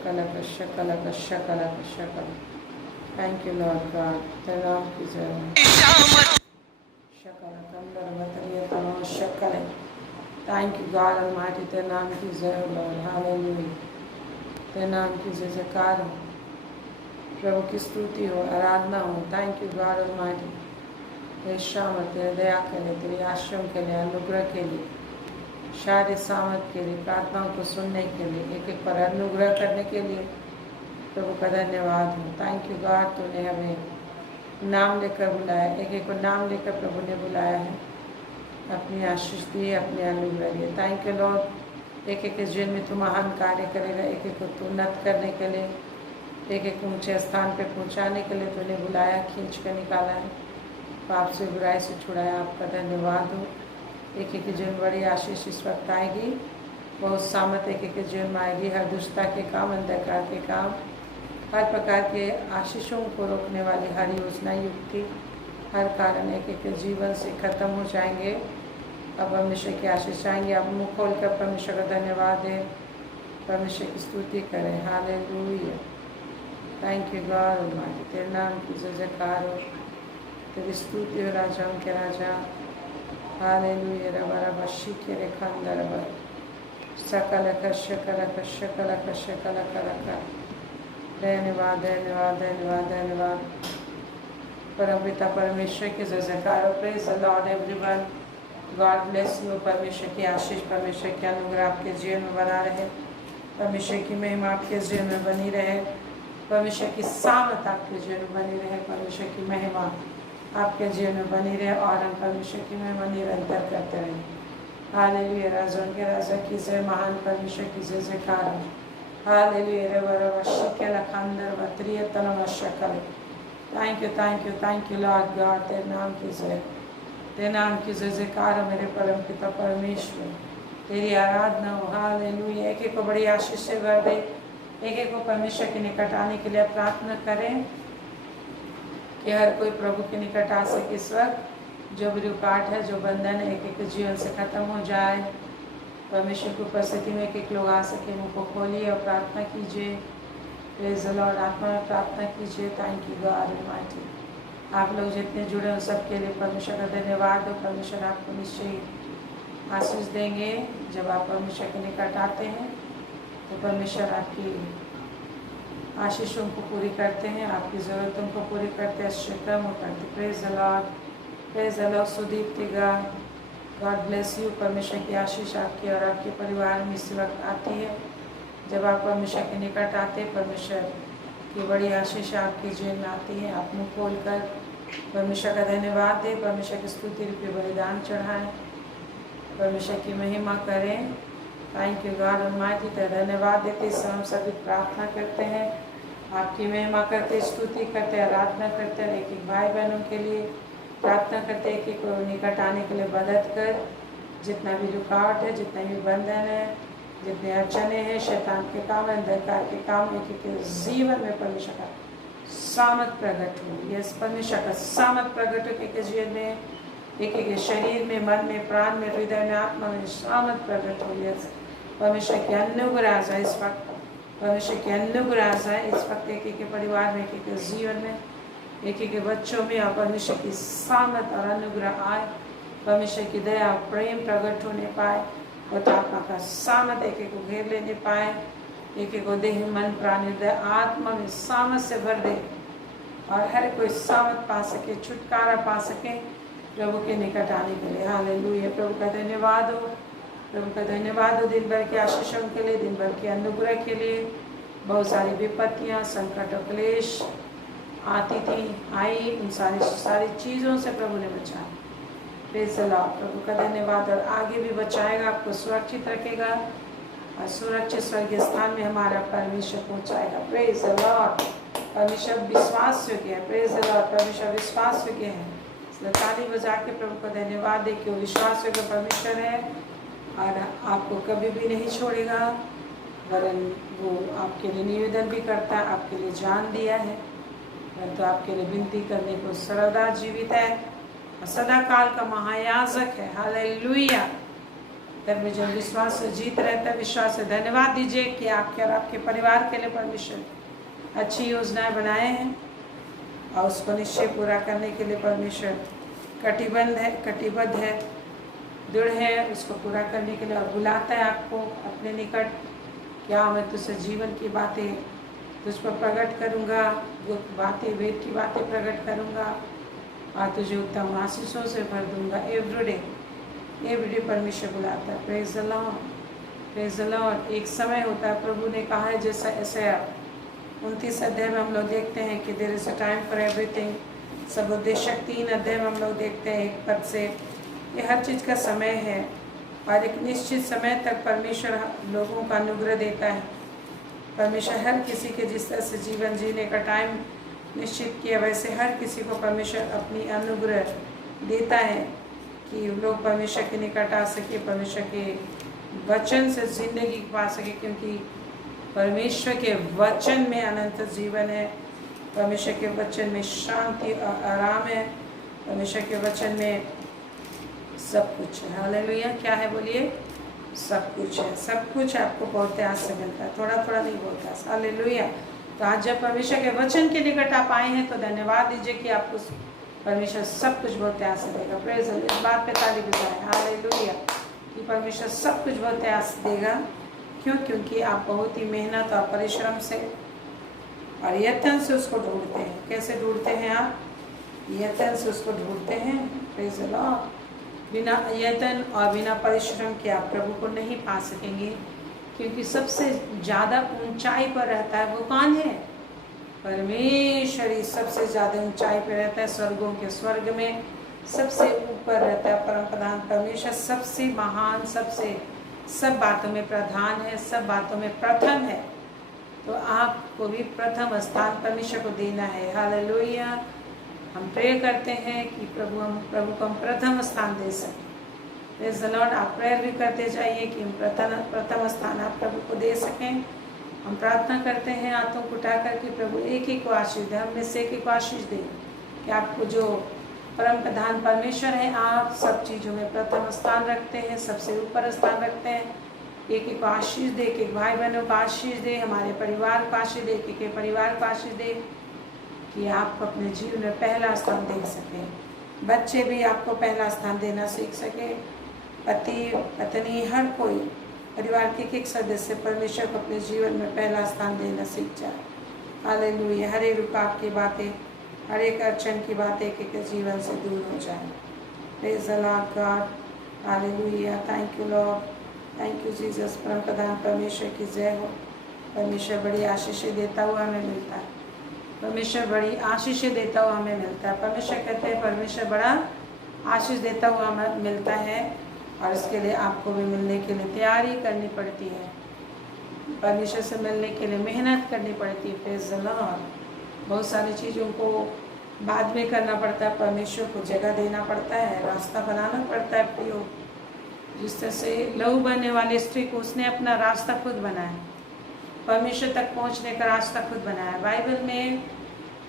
शकलक शकलक शकलक शकल। Thank you Lord God, तेरे नाम की जय हो। शकलक अंदर बतरिए तनो शकल। थैंक यू गॉड ऑलमाइटी, तेरे नाम की जय हो लॉर्ड, हालेलुया। तेरे नाम की जय जयकार हो, प्रभु की स्तुति हो, आराधना हो। थैंक यू गॉड ऑलमाइटी, तेरे सामर्थ, तेरे दया के लिए, तेरे आश्रम के लिए, अनुग्रह के लिए, शारीरिक सामर्थ के लिए, प्रार्थनाओं को सुनने के लिए, एक एक पर अनुग्रह करने के लिए प्रभु का धन्यवाद हो। थैंक यू गॉड, तूने हमें नाम लेकर बुलाया, एक एक को नाम लेकर प्रभु ने बुलाया है, अपनी आशीष दी, अपने अनुग्रह दिए। थैंक यू लॉर्ड, एक एक जीवन में तू महान कार्य करेगा, एक एक को तू उन्नत करने के लिए, एक एक ऊंचे स्थान पे पहुंचाने के लिए तूने बुलाया, खींच कर निकाला है, पाप से बुराई से छुड़ाया। आपका धन्यवाद हो। एक एक जीवन बड़ी आशीष इस वक्त आएगी, बहुत सामर्थ एक एक जीवन में आएगी। हर दुष्टता के काम, अंधकार के काम, हर प्रकार के आशीषों को रोकने वाली हर योजना, युक्ति, हर कारण एक एक जीवन से खत्म हो जाएंगे। अब परमेश्वर की आशीष आएंगे। अब मुँह खोल कर परमेश्वर का धन्यवाद दें, परमेश्वर की स्तुति करें। Hallelujah. Thank you God almighty, तेरे नाम की जय जयकार हो, तेरी स्तुति हो राजाओं के राजा। हालेलुया। रबा रबा शिके रे खंदर रबा सकल कश्य कर कश्य कल कश्य कल कर। धन्यवाद धन्यवाद धन्यवाद धन्यवाद परम पिता परमेश्वर के जय जयकार। Praise the lord everyone, God bless you. परमेश्वर की आशीष, परमेश्वर के अनुग्रह आपके जीवन में बना रहे, परमेश्वर की महिमा आपके जीवन में बनी रहे, परमेश्वर की सामर्थ आपके जीवन में बनी रहे, परमेश्वर की महिमा आपके जीवन में बनी रहे, और हम परमेश्वर की महिमा निरंतर करते रहें। हालेलुया। राजाओं के राजा की जय, महान परमेश्वर की जय जयकार। हालेलुया। रबा रबा शिके लखंदर बत्रिय तनम शकल। थैंक यू लॉर्ड गॉड, तेरे नाम की जय, तेरे नाम की जय जयकार हो मेरे परम पिता परमेश्वर, तेरी आराधना हो। हालेलुया। एक एक को बड़ी आशीष से भर दे, एक एक को परमेश्वर के निकट आने के लिए प्रार्थना करें कि हर कोई प्रभु के निकट आ सके। इस वक्त जो भी रुकावट है, जो बंधन है, एक एक जीवन से खत्म हो जाए। परमेश्वर की उपस्थिति में एक एक लोग आ सके। मुँह को खोलिए और प्रार्थना कीजिए। Praise the Lord. आत्मा में प्रार्थना कीजिए। Thank you God almighty. आप लोग जितने जुड़े उन सब के लिए परमेश्वर का धन्यवाद हो। परमेश्वर आपको निश्चय आशीष देंगे। जब आप परमेश्वर के निकट आते हैं तो परमेश्वर आपकी आशीषों को पूरी करते हैं, आपकी ज़रूरतों को पूरी करते हैं, कर्म करते। Praise the lord, praise the Lord. Sudipti God bless you. परमेश्वर की आशीष आपकी और आपके परिवार में इस वक्त आती है। जब आप परमेश्वर के निकट आते हैं, परमेश्वर की बड़ी आशीष आपके जीवन में आती है। आप मुँह खोल कर परमेश्वर का धन्यवाद दें, परमेश्वर की स्तुति रूपी बलिदान चढ़ाएं, परमेश्वर की महिमा करें। Thank you God almighty. तेरा धन्यवाद देते इस समय हम सभी प्रार्थना करते हैं, आपकी महिमा करते, स्तुति करते, आराधना करते हैं। एक एक भाई बहनों के लिए प्रार्थना करते, एक एक निकट आने के लिए मदद कर। जितना भी रुकावट है, जितने भी बंधन है, जितने अड़चने हैं, शैतान के काम, अंधकार के काम, एक एक के जीवन में परमेश्वर का सामर्थ प्रकट हो। यस, परमेश्वर का सामर्थ प्रकट हो के जीवन में, एक एक शरीर में, मन में, प्राण में, हृदय में, आत्मा में सामर्थ प्रकट हो। यस, परमेश्वर की अनुग्रह जाए इस वक्त, परमेश्वर की अनुग्रह जाए इस वक्त एक एक के परिवार में, एक एक के जीवन में, एक एक के बच्चों में, और परमेश्वर की सामर्थ और अनुग्रह आए। परमेश्वर की दया प्रेम प्रकट होने पाए, और आत्मा का सामर्थ एक एक को घेर लेने पाए, एक एक को देह मन प्राण हृदय आत्मा में सामर्थ से भर दे, और हर कोई सामर्थ पा सके, छुटकारा पा सके प्रभु के निकट आने के लिए। हालेलुया। प्रभु का धन्यवाद हो, प्रभु का धन्यवाद हो दिन भर के आशीषों के लिए, दिन भर के अनुग्रह के लिए। बहुत सारी विपत्तियाँ, संकट और क्लेश आती थी, आई, उन सारी चीज़ों से प्रभु ने बचाया। Praise the Lord. प्रभु का धन्यवाद। और आगे भी बचाएगा, आपको सुरक्षित रखेगा, और सुरक्षित स्वर्गीय स्थान में हमारा परमेश्वर पहुंचाएगा। Praise the Lord. परमेश्वर विश्वास योग्य है। Praise the Lord. परमेश्वर विश्वास योग्य है। इसलिए ताली बजा के प्रभु का धन्यवाद दे कि वो विश्वास योग्य परमेश्वर है, और आपको कभी भी नहीं छोड़ेगा, वरन वो आपके लिए निवेदन भी करता है, आपके लिए जान दिया है, परंतु आपके लिए विनती करने को सर्वदा जीवित है, सदा काल का महायाजक है। हालेलुया। अंदर में जो विश्वास से जीत रहता है, विश्वास से धन्यवाद दीजिए कि आपके और आपके परिवार के लिए परमेश्वर अच्छी योजनाएं बनाए हैं और उसको निश्चय पूरा करने के लिए परमेश्वर कटिबद्ध है, दृढ़ है उसको पूरा करने के लिए, और बुलाता है आपको अपने निकट। क्या मैं तुझसे जीवन की बातें तुझ पर प्रकट करूँगा, गुप्त बातें, वेद की बातें प्रकट करूँगा और तुझे उत्तम आशीषों से भर दूँगा। एवरीडे परमेश्वर बुलाता है। Praise the lord, praise the Lord. एक समय होता है, प्रभु ने कहा है, जैसा ऐसा 29 अध्याय में हम लोग देखते हैं कि there is a time for everything. सब उद्देश्यक 3 अध्याय में हम लोग देखते हैं एक पद से, ये हर चीज़ का समय है और एक निश्चित समय तक परमेश्वर लोगों का अनुग्रह देता है। परमेश्वर हर किसी के जिस तरह से जीवन जीने का टाइम निश्चित किया, वैसे हर किसी को परमेश्वर अपनी अनुग्रह देता है कि लोग परमेश्वर के निकट आ सके, परमेश्वर के वचन से जिंदगी पा सके, क्योंकि परमेश्वर के वचन में अनंत जीवन है, परमेश्वर के वचन में शांति और आराम है, परमेश्वर के वचन में सब कुछ है। हालेलुया। क्या है बोलिए? सब कुछ है। सब कुछ आपको बहुत ध्यान से मिलता है, थोड़ा थोड़ा नहीं बोलता। हालेलुया। तो आज जब परमेश्वर के वचन के निकट आप आए हैं तो धन्यवाद दीजिए कि आपको परमेश्वर सब कुछ बहुत ध्यान से देगा। Praise the Lord. इस बात पे ताली बजाएं। हालेलुया। कि परमेश्वर सब कुछ बहुत ध्यान से देगा। क्यों? क्योंकि आप बहुत ही मेहनत और परिश्रम से और यत्न से उसको ढूंढते हैं। कैसे ढूंढते हैं आप? यत्न से उसको ढूंढते हैं। Praise the Lord. बिना यत्न और बिना परिश्रम के आप प्रभु को नहीं पा सकेंगे, क्योंकि सबसे ज़्यादा ऊंचाई पर रहता है वो कौन है? परमेश्वर ही सबसे ज़्यादा ऊंचाई पर रहता है, स्वर्गों के स्वर्ग में सबसे ऊपर रहता है परम प्रधान परमेश्वर, सबसे महान, सबसे सब बातों में प्रधान है, सब बातों में प्रथम है। तो आपको भी प्रथम स्थान परमेश्वर को देना है। हालेलुया। हम प्रे करते हैं कि प्रभु को हम प्रथम स्थान दे सकें। Praise the Lord. आप प्रेयर भी करते जाइए कि हम प्रथम स्थान आप प्रभु को दे सकें। हम प्रार्थना करते हैं हाथों को उठा करके, प्रभु एक ही को आशीष दे, हम में से एक ही को आशीष दे कि आपको जो परम प्रधान परमेश्वर है, आप सब चीज़ों में प्रथम स्थान रखते हैं, सबसे ऊपर स्थान रखते हैं। एक एक को आशीष दे, एक भाई बहनों को आशीष दे, हमारे परिवार को आशीष दे, एक परिवार को आशीष दे कि आपको अपने जीवन में पहला स्थान दे सकें। बच्चे भी आपको पहला स्थान देना सीख सके, पति पत्नी हर कोई परिवार के एक सदस्य परमेश्वर को अपने जीवन में पहला स्थान देना सीख जाए। हालेलुया। हर एक रुकावट की बातें, हर एक अड़चन की बातें एक जीवन से दूर हो जाए। Praise the lord God. Hallelujah. Thank you Lord, thank you Jesus. परम प्रधान परमेश्वर की जय हो। परमेश्वर बड़ी आशीषें देता हुआ हमें मिलता है, परमेश्वर बड़ी आशीषें देता हुआ हमें मिलता है। परमेश्वर कहते हैं परमेश्वर बड़ा आशीष देता हुआ हमें मिलता है, और इसके लिए आपको भी मिलने के लिए तैयारी करनी पड़ती है, परमेश्वर से मिलने के लिए मेहनत करनी पड़ती है। Praise the lord. बहुत सारी चीज़ों को बाद में करना पड़ता है, परमेश्वर को जगह देना पड़ता है, रास्ता बनाना पड़ता है। प्रयोग जिस तरह से लहू बनने वाली स्त्री को उसने अपना रास्ता खुद बनाया, परमेश्वर तक पहुंचने का रास्ता खुद बनाया। बाइबल में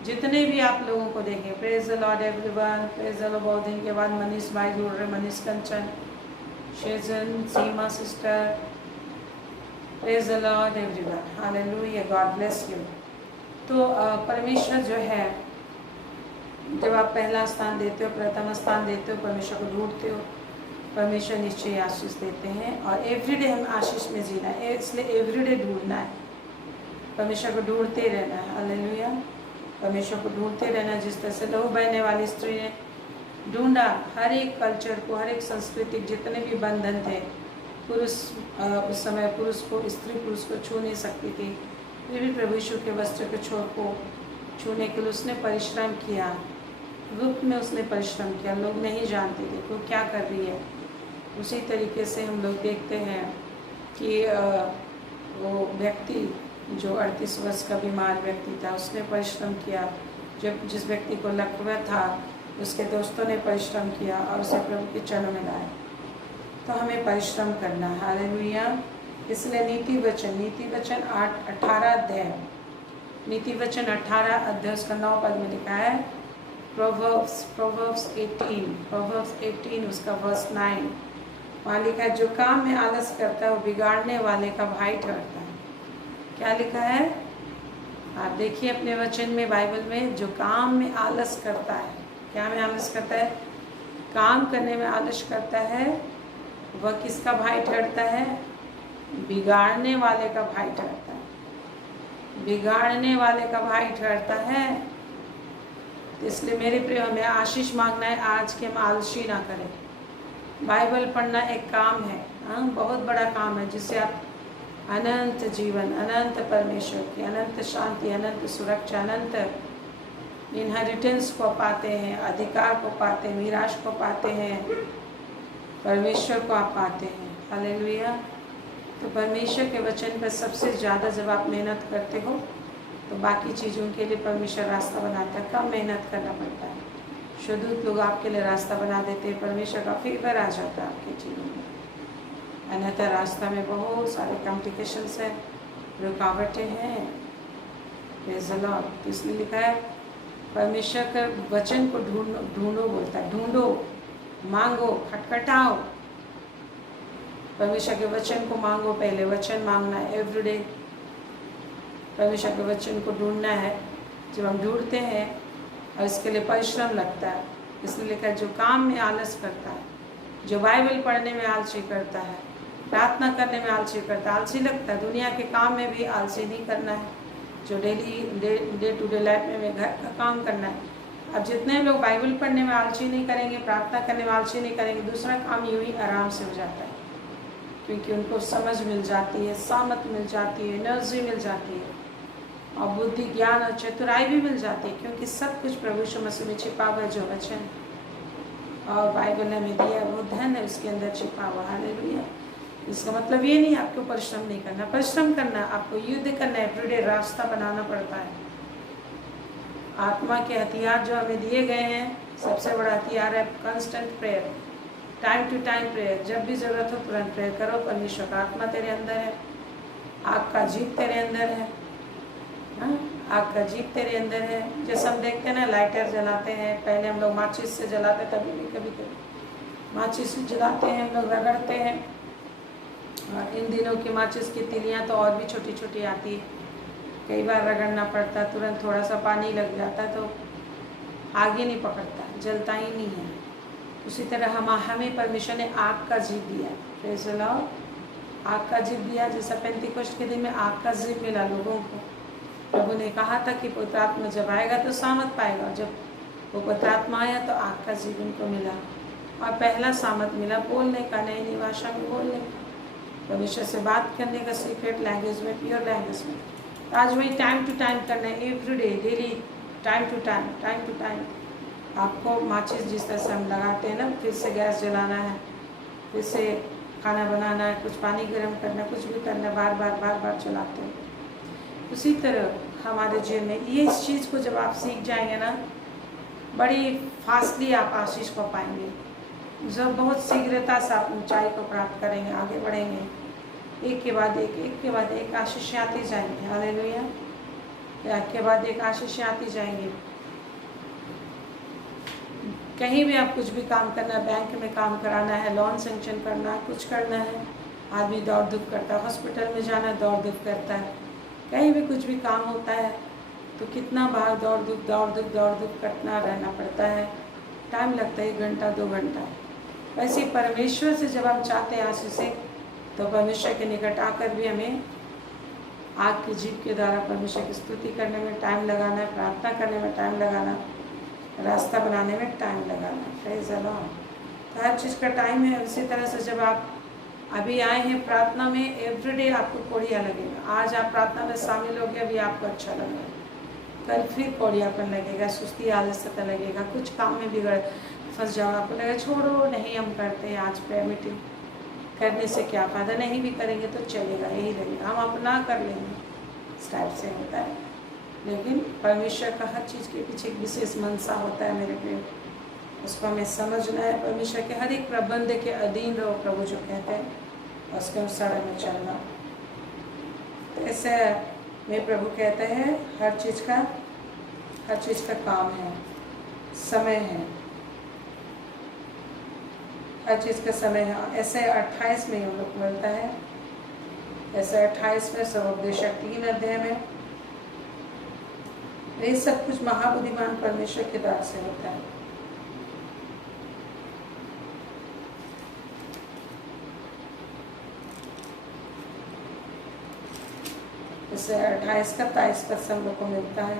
जितने भी आप लोगों को देखें, praise the lord everyone, praise the lord. बहुत दिन के बाद मनीष भाई जुड़ रहे, Manish Kanchan, Shejan, Seema sister, praise the lord everyone. Hallelujah. God bless you. तो परमेश्वर जो है, जब आप पहला स्थान देते हो, प्रथम स्थान देते हो, परमेश्वर को ढूंढते हो, परमेश्वर निश्चय आशीष देते हैं। और एवरीडे हम आशीष में जीना है, इसलिए एवरीडे ढूंढना है, परमेश्वर को ढूंढते रहना है। हालेलुया। परमेश्वर को ढूंढते रहना, जिस तरह से लहू बहने वाली स्त्री ने ढूंढा हर एक कल्चर को, हर एक संस्कृति, जितने भी बंधन थे। पुरुष उस समय पुरुष को, स्त्री पुरुष को छू नहीं सकती थी, फिर भी प्रभु यीशु के वस्त्र के छोर को छूने के लिए उसने परिश्रम किया, गुप्त में उसने परिश्रम किया, लोग नहीं जानते थे वो क्या कर रही है। उसी तरीके से हम लोग देखते हैं कि वो व्यक्ति जो 38 वर्ष का बीमार व्यक्ति था, उसने परिश्रम किया। जब जिस व्यक्ति को लकवा था, उसके दोस्तों ने परिश्रम किया और उसे प्रभु के चरणों में लाया। तो हमें परिश्रम करना है। हालेलुया। इसलिए नीति वचन 18 अध्याय, नीति वचन 18 अध्याय उसका 9 पद में लिखा है। प्रोवर्ब्स 18 उसका वर्स 9 वहाँ लिखा है जो काम में आलस करता है वो बिगाड़ने वाले का भाई ठहरता है। क्या लिखा है आप देखिए अपने वचन में, बाइबल में, जो काम में आलस करता है, क्या में आलस करता है, काम करने में आलस करता है, वह किसका भाई ठहरता है, बिगाड़ने वाले का भाई ठहरता है, बिगाड़ने वाले का भाई ठहरता है। इसलिए मेरे प्रिय, हमें आशीष मांगना है आज के हम आलसी ना करें। बाइबल पढ़ना एक काम है, बहुत बड़ा काम है, जिससे आप अनंत जीवन, अनंत परमेश्वर की अनंत शांति, अनंत सुरक्षा, अनंत इनहेरिटेंस को पाते हैं, अधिकार को पाते हैं, मीराश को पाते हैं, परमेश्वर को आप पाते हैं। हालेलुया। तो परमेश्वर के वचन पर सबसे ज़्यादा जब आप मेहनत करते हो तो बाकी चीज़ों के लिए परमेश्वर रास्ता बनाता है, कम मेहनत करना पड़ता है। शुद्धूत लोग आपके लिए रास्ता बना देते हैं, परमेश्वर का फेवर आ जाता है आपके जीवन में। अन्यथा रास्ता में बहुत सारे कॉम्प्लिकेशंस है, रुकावटें हैं। Praise the Lord. इसलिए लिखा है परमेश्वर के वचन को ढूंढो बोलता है, ढूंढो, मांगो, खटखटाओ। परमेश्वर के वचन को मांगो, पहले वचन मांगना है एवरीडे। परमेश्वर के वचन को ढूंढना है। जब हम ढूंढते हैं और इसके लिए परिश्रम लगता है, इसलिए लिखा है जो काम में आलस करता है, जो बाइबल पढ़ने में आलसी करता है, प्रार्थना करने में आलसी करता है, आलसी लगता है। दुनिया के काम में भी आलसी नहीं करना है, जो डे टू डे लाइफ में घर का काम करना है। अब जितने लोग बाइबल पढ़ने में आलसी नहीं करेंगे, प्रार्थना करने में आलसी नहीं करेंगे, दूसरा काम यूँ ही आराम से हो जाता है, क्योंकि उनको समझ मिल जाती है, सामत मिल जाती है, एनर्जी मिल जाती है, और बुद्धि, ज्ञान और चतुराई भी मिल जाती है, क्योंकि सब कुछ प्रभु यीशु मसीह में छिपा हुआ है। जो वचन और बाइबल ने हमें दिया वो धन है उसके अंदर छिपा हुआ। हालेलुया। इसका मतलब ये नहीं आपको परिश्रम नहीं करना, परिश्रम करना, आपको युद्ध करना है, एवरीडे रास्ता बनाना पड़ता है। आत्मा के हथियार जो हमें दिए गए हैं, सबसे बड़ा हथियार है constant prayer, time to time prayer. जब भी ज़रूरत हो तुरंत प्रेयर करो। परमेश्वर का आत्मा तेरे अंदर है, आग का जीप तेरे अंदर है, आग का जीप तेरे अंदर है। जैसे हम देखते हैं ना, लाइटर जलाते हैं, पहले हम लोग माचिस से जलाते, कभी माचिस से जलाते हैं, हम लोग रगड़ते हैं। और इन दिनों की माचिस की तिलियाँ तो और भी छोटी छोटी आती है, कई बार रगड़ना पड़ता, तुरंत थोड़ा सा पानी लग जाता तो आगे नहीं पकड़ता, जलता ही नहीं है। उसी तरह हमें परमेश्वर ने आग का जीप दिया। Praise the Lord. आग का जीप दिया, जैसा पेंतीकोस्ट के दिन में आग का जीप मिला लोगों को। प्रभु ने कहा था कि पवित्र आत्मा जब आएगा तो सामत पाएगा। जब वो पवित्र आत्मा आया तो आग का जीप उनको मिला, और पहला सामत मिला बोलने का, नई नई भाषा में बोलने का, परमेश्वर से बात करने का, सीक्रेट लैंग्वेज में, प्योर लैंग्वेज में। आज वही टाइम टू टाइम करना है, everyday, daily, time to time. आपको माचिस जिस तरह से हम लगाते हैं ना, फिर से गैस जलाना है, फिर से खाना बनाना है, कुछ पानी गर्म करना, कुछ भी करना, बार बार चलाते हैं। उसी तरह हमारे जीवन में ये इस चीज़ को जब आप सीख जाएंगे ना, बड़ी फास्टली आप आशीष को पाएंगे। जब बहुत शीघ्रता से आप ऊंचाई को प्राप्त करेंगे, आगे बढ़ेंगे, एक के बाद एक आशीष आती जाएंगी। हालेलुया। एक के बाद एक आशीष आती जाएंगी। कहीं भी आप कुछ भी काम करना है, बैंक में काम कराना है, लोन सेंक्शन करना है, कुछ करना है, आदमी दौड़ धूप करता है। हॉस्पिटल में जाना, दौड़ धूप करता है। कहीं भी कुछ भी काम होता है तो कितना बार दौड़ धूप करना रहना पड़ता है, टाइम लगता है, 1 घंटा 2 घंटा। वैसे परमेश्वर से जब हम चाहते हैं आशीष से, तो परमेश्वर के निकट आकर भी हमें आग की जीप के द्वारा परमेश्वर की स्तुति करने में टाइम लगाना है, प्रार्थना करने में टाइम लगाना, रास्ता बनाने में टाइम लगाना। Praise the Lord. तो हर चीज़ का टाइम है। उसी तरह से जब आप अभी आए हैं प्रार्थना में, एवरीडे आपको कोड़िया लगेगा। आज आप प्रार्थना में शामिल हो गए, अभी आपको अच्छा लग रहा है, कल फिर कोड़ियापन लगेगा, सुस्ती, आलस्यता लगेगा, कुछ काम में बिगड़ फंस जाओ, आपको लगेगा छोड़ो नहीं हम करते हैं आज प्रेयर मीटिंग, करने से क्या फ़ायदा, नहीं भी करेंगे तो चलेगा, यही लगेगा, हम अपना कर लेंगे, इस टाइप से होता है। लेकिन परमेश्वर का हर चीज़ के पीछे एक विशेष मनसा होता है मेरे प्रिय, उसको हमें समझना है। परमेश्वर के हर एक प्रबंध के अधीन रहो, प्रभु जो कहते हैं उसके अनुसार हमें चलना। तो ऐसे में प्रभु कहते हैं हर चीज़ का काम है, समय है, हर चीज़ का समय है। ऐसे 28 में हम लोग को मिलता है, ऐसे 28 में सर्वोपदेशक 3 अध्याय में। ये सब कुछ महाबुद्धिमान परमेश्वर के द्वारा से होता है। जैसे 28 का 23 पद से हम लोग को मिलता है।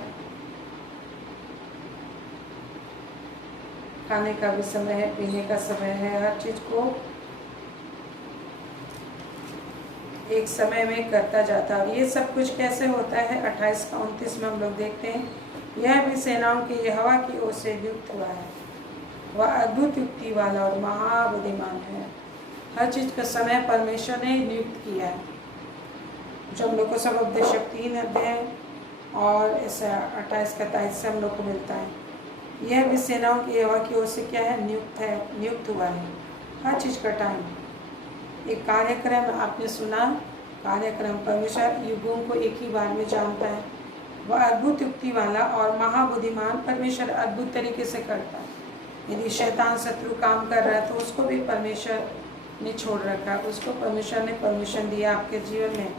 खाने का भी समय है, पीने का समय है, हर चीज को एक समय में करता जाता है। ये सब कुछ कैसे होता है? 28 का 29 में हम लोग देखते हैं, यह भी सेनाओं के यहोवा की ओर से युक्त हुआ है, वह अद्भुत युक्ति वाला और महाबुद्धिमान है। हर चीज का समय परमेश्वर ने नियुक्त किया है, जो हम लोग को सर्वोपदेशक 3 अध्याय और ऐसा 28 का 23 से हम लोग को मिलता है। यह भी सेनाओं की यहोवा की ओर से क्या है? नियुक्त हुआ है। हर चीज़ का टाइम, एक कार्यक्रम आपने सुना, कार्यक्रम परमेश्वर युगों को एक ही बार में जानता है। वह अद्भुत युक्ति वाला और महाबुद्धिमान परमेश्वर अद्भुत तरीके से करता है। यदि शैतान शत्रु काम कर रहा है तो उसको भी परमेश्वर ने छोड़ रखा, उसको परमेश्वर ने परमिशन दिया आपके जीवन में,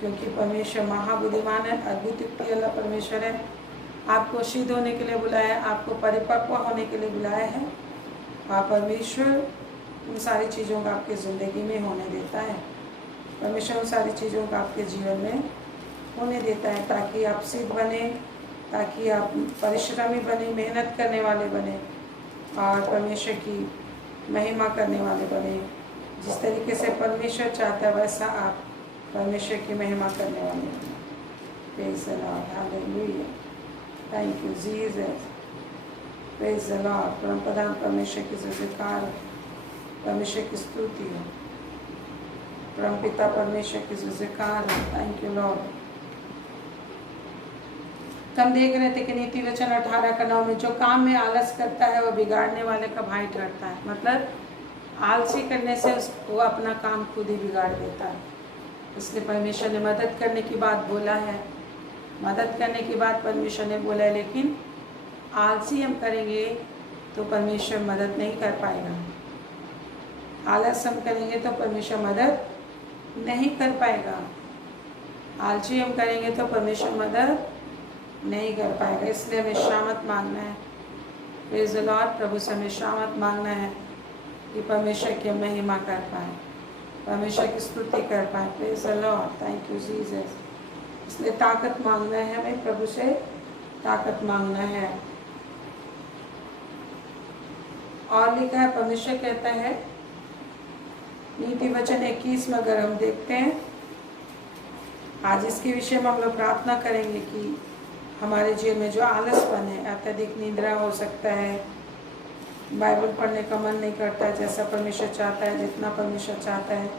क्योंकि परमेश्वर महाबुद्धिमान है, अद्भुत युक्ति वाला परमेश्वर है। आपको सिद्ध होने के लिए बुलाया है, आपको परिपक्व होने के लिए बुलाया है, और परमेश्वर उन सारी चीज़ों का आपकी ज़िंदगी में होने देता है। परमेश्वर उन सारी चीज़ों का आपके जीवन में होने देता है, ताकि आप सिद्ध बने, ताकि आप परिश्रमी बने, मेहनत करने वाले बने और परमेश्वर की महिमा करने वाले बने। जिस तरीके से परमेश्वर चाहता है वैसा आप परमेश्वर की महिमा करने वाले बने। Praise the Lord, hallelujah, thank you Jesus, praise the Lord. परम प्रधान परमेश्वर की जयकार, परमेश्वर की स्तुति हो, परम पिता परमेश्वर की जयकार, थैंक यू लॉर्ड। हम देख रहे थे कि नीति वचन 18 का 9 में, जो काम में आलस करता है वह बिगाड़ने वाले का भाई ठहरता है। मतलब आलसी करने से वो अपना काम खुद ही बिगाड़ देता है। इसलिए परमेश्वर ने मदद करने की बात बोला है, मदद करने की बात परमेश्वर ने बोला है, लेकिन आलसी हम करेंगे तो परमेश्वर मदद नहीं कर पाएगा। आलस हम करेंगे तो परमेश्वर मदद नहीं कर पाएगा। आलसी हम करेंगे तो परमेश्वर मदद नहीं कर पाएगा। इसलिए हमें शामत मांगना है। प्रेज़ द लॉर्ड, प्रभु से हमें शामत मांगना है कि परमेश्वर की महिमा कर पाए, परमेश्वर की स्तुति कर पाए। Praise the Lord, thank you Jesus. इसलिए ताकत मांगना है, हमें प्रभु से ताकत मांगना है। और लिखा है, परमेश्वर कहता है नीति वचन 21 में, अगर हम देखते हैं, आज इसके विषय में हम लोग प्रार्थना करेंगे कि हमारे जीवन में जो आलसपन है, अत्यधिक निद्रा हो सकता है, बाइबल पढ़ने का मन नहीं करता जैसा परमेश्वर चाहता है, जितना परमेश्वर चाहता है,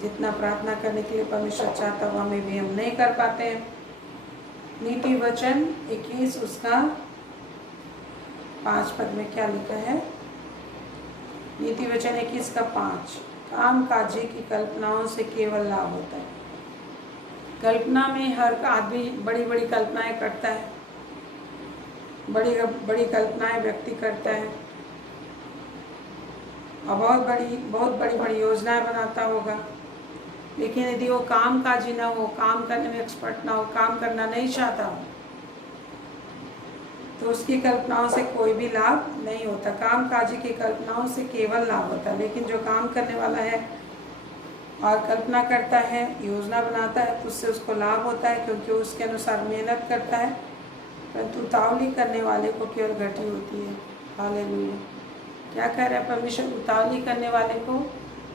जितना प्रार्थना करने के लिए परमेश्वर चाहता है, वह में भी हम नहीं कर पाते हैं। नीति वचन 21 उसका 5 पद में क्या लिखा है? नीति वचन 21 का 5, काम काजी की कल्पनाओं से केवल लाभ होता है। कल्पना में हर आदमी बड़ी बड़ी कल्पनाएं करता है, बड़ी बड़ी कल्पनाएं व्यक्ति करता है और बहुत बड़ी योजनाएं बनाता होगा, लेकिन यदि वो काम काजी ना हो, काम करने में एक्सपर्ट ना हो, काम करना नहीं चाहता हो, तो उसकी कल्पनाओं से कोई भी लाभ नहीं होता। काम काजी की कल्पनाओं से केवल लाभ होता है, लेकिन जो काम करने वाला है और कल्पना करता है, योजना बनाता है, तो उससे उसको लाभ होता है, क्योंकि उसके अनुसार मेहनत करता है। परंतु उतावली करने वाले को केवल घटी होती है। हालेलुया, क्या कह रहा है परमेश्वर? उतावली करने वाले को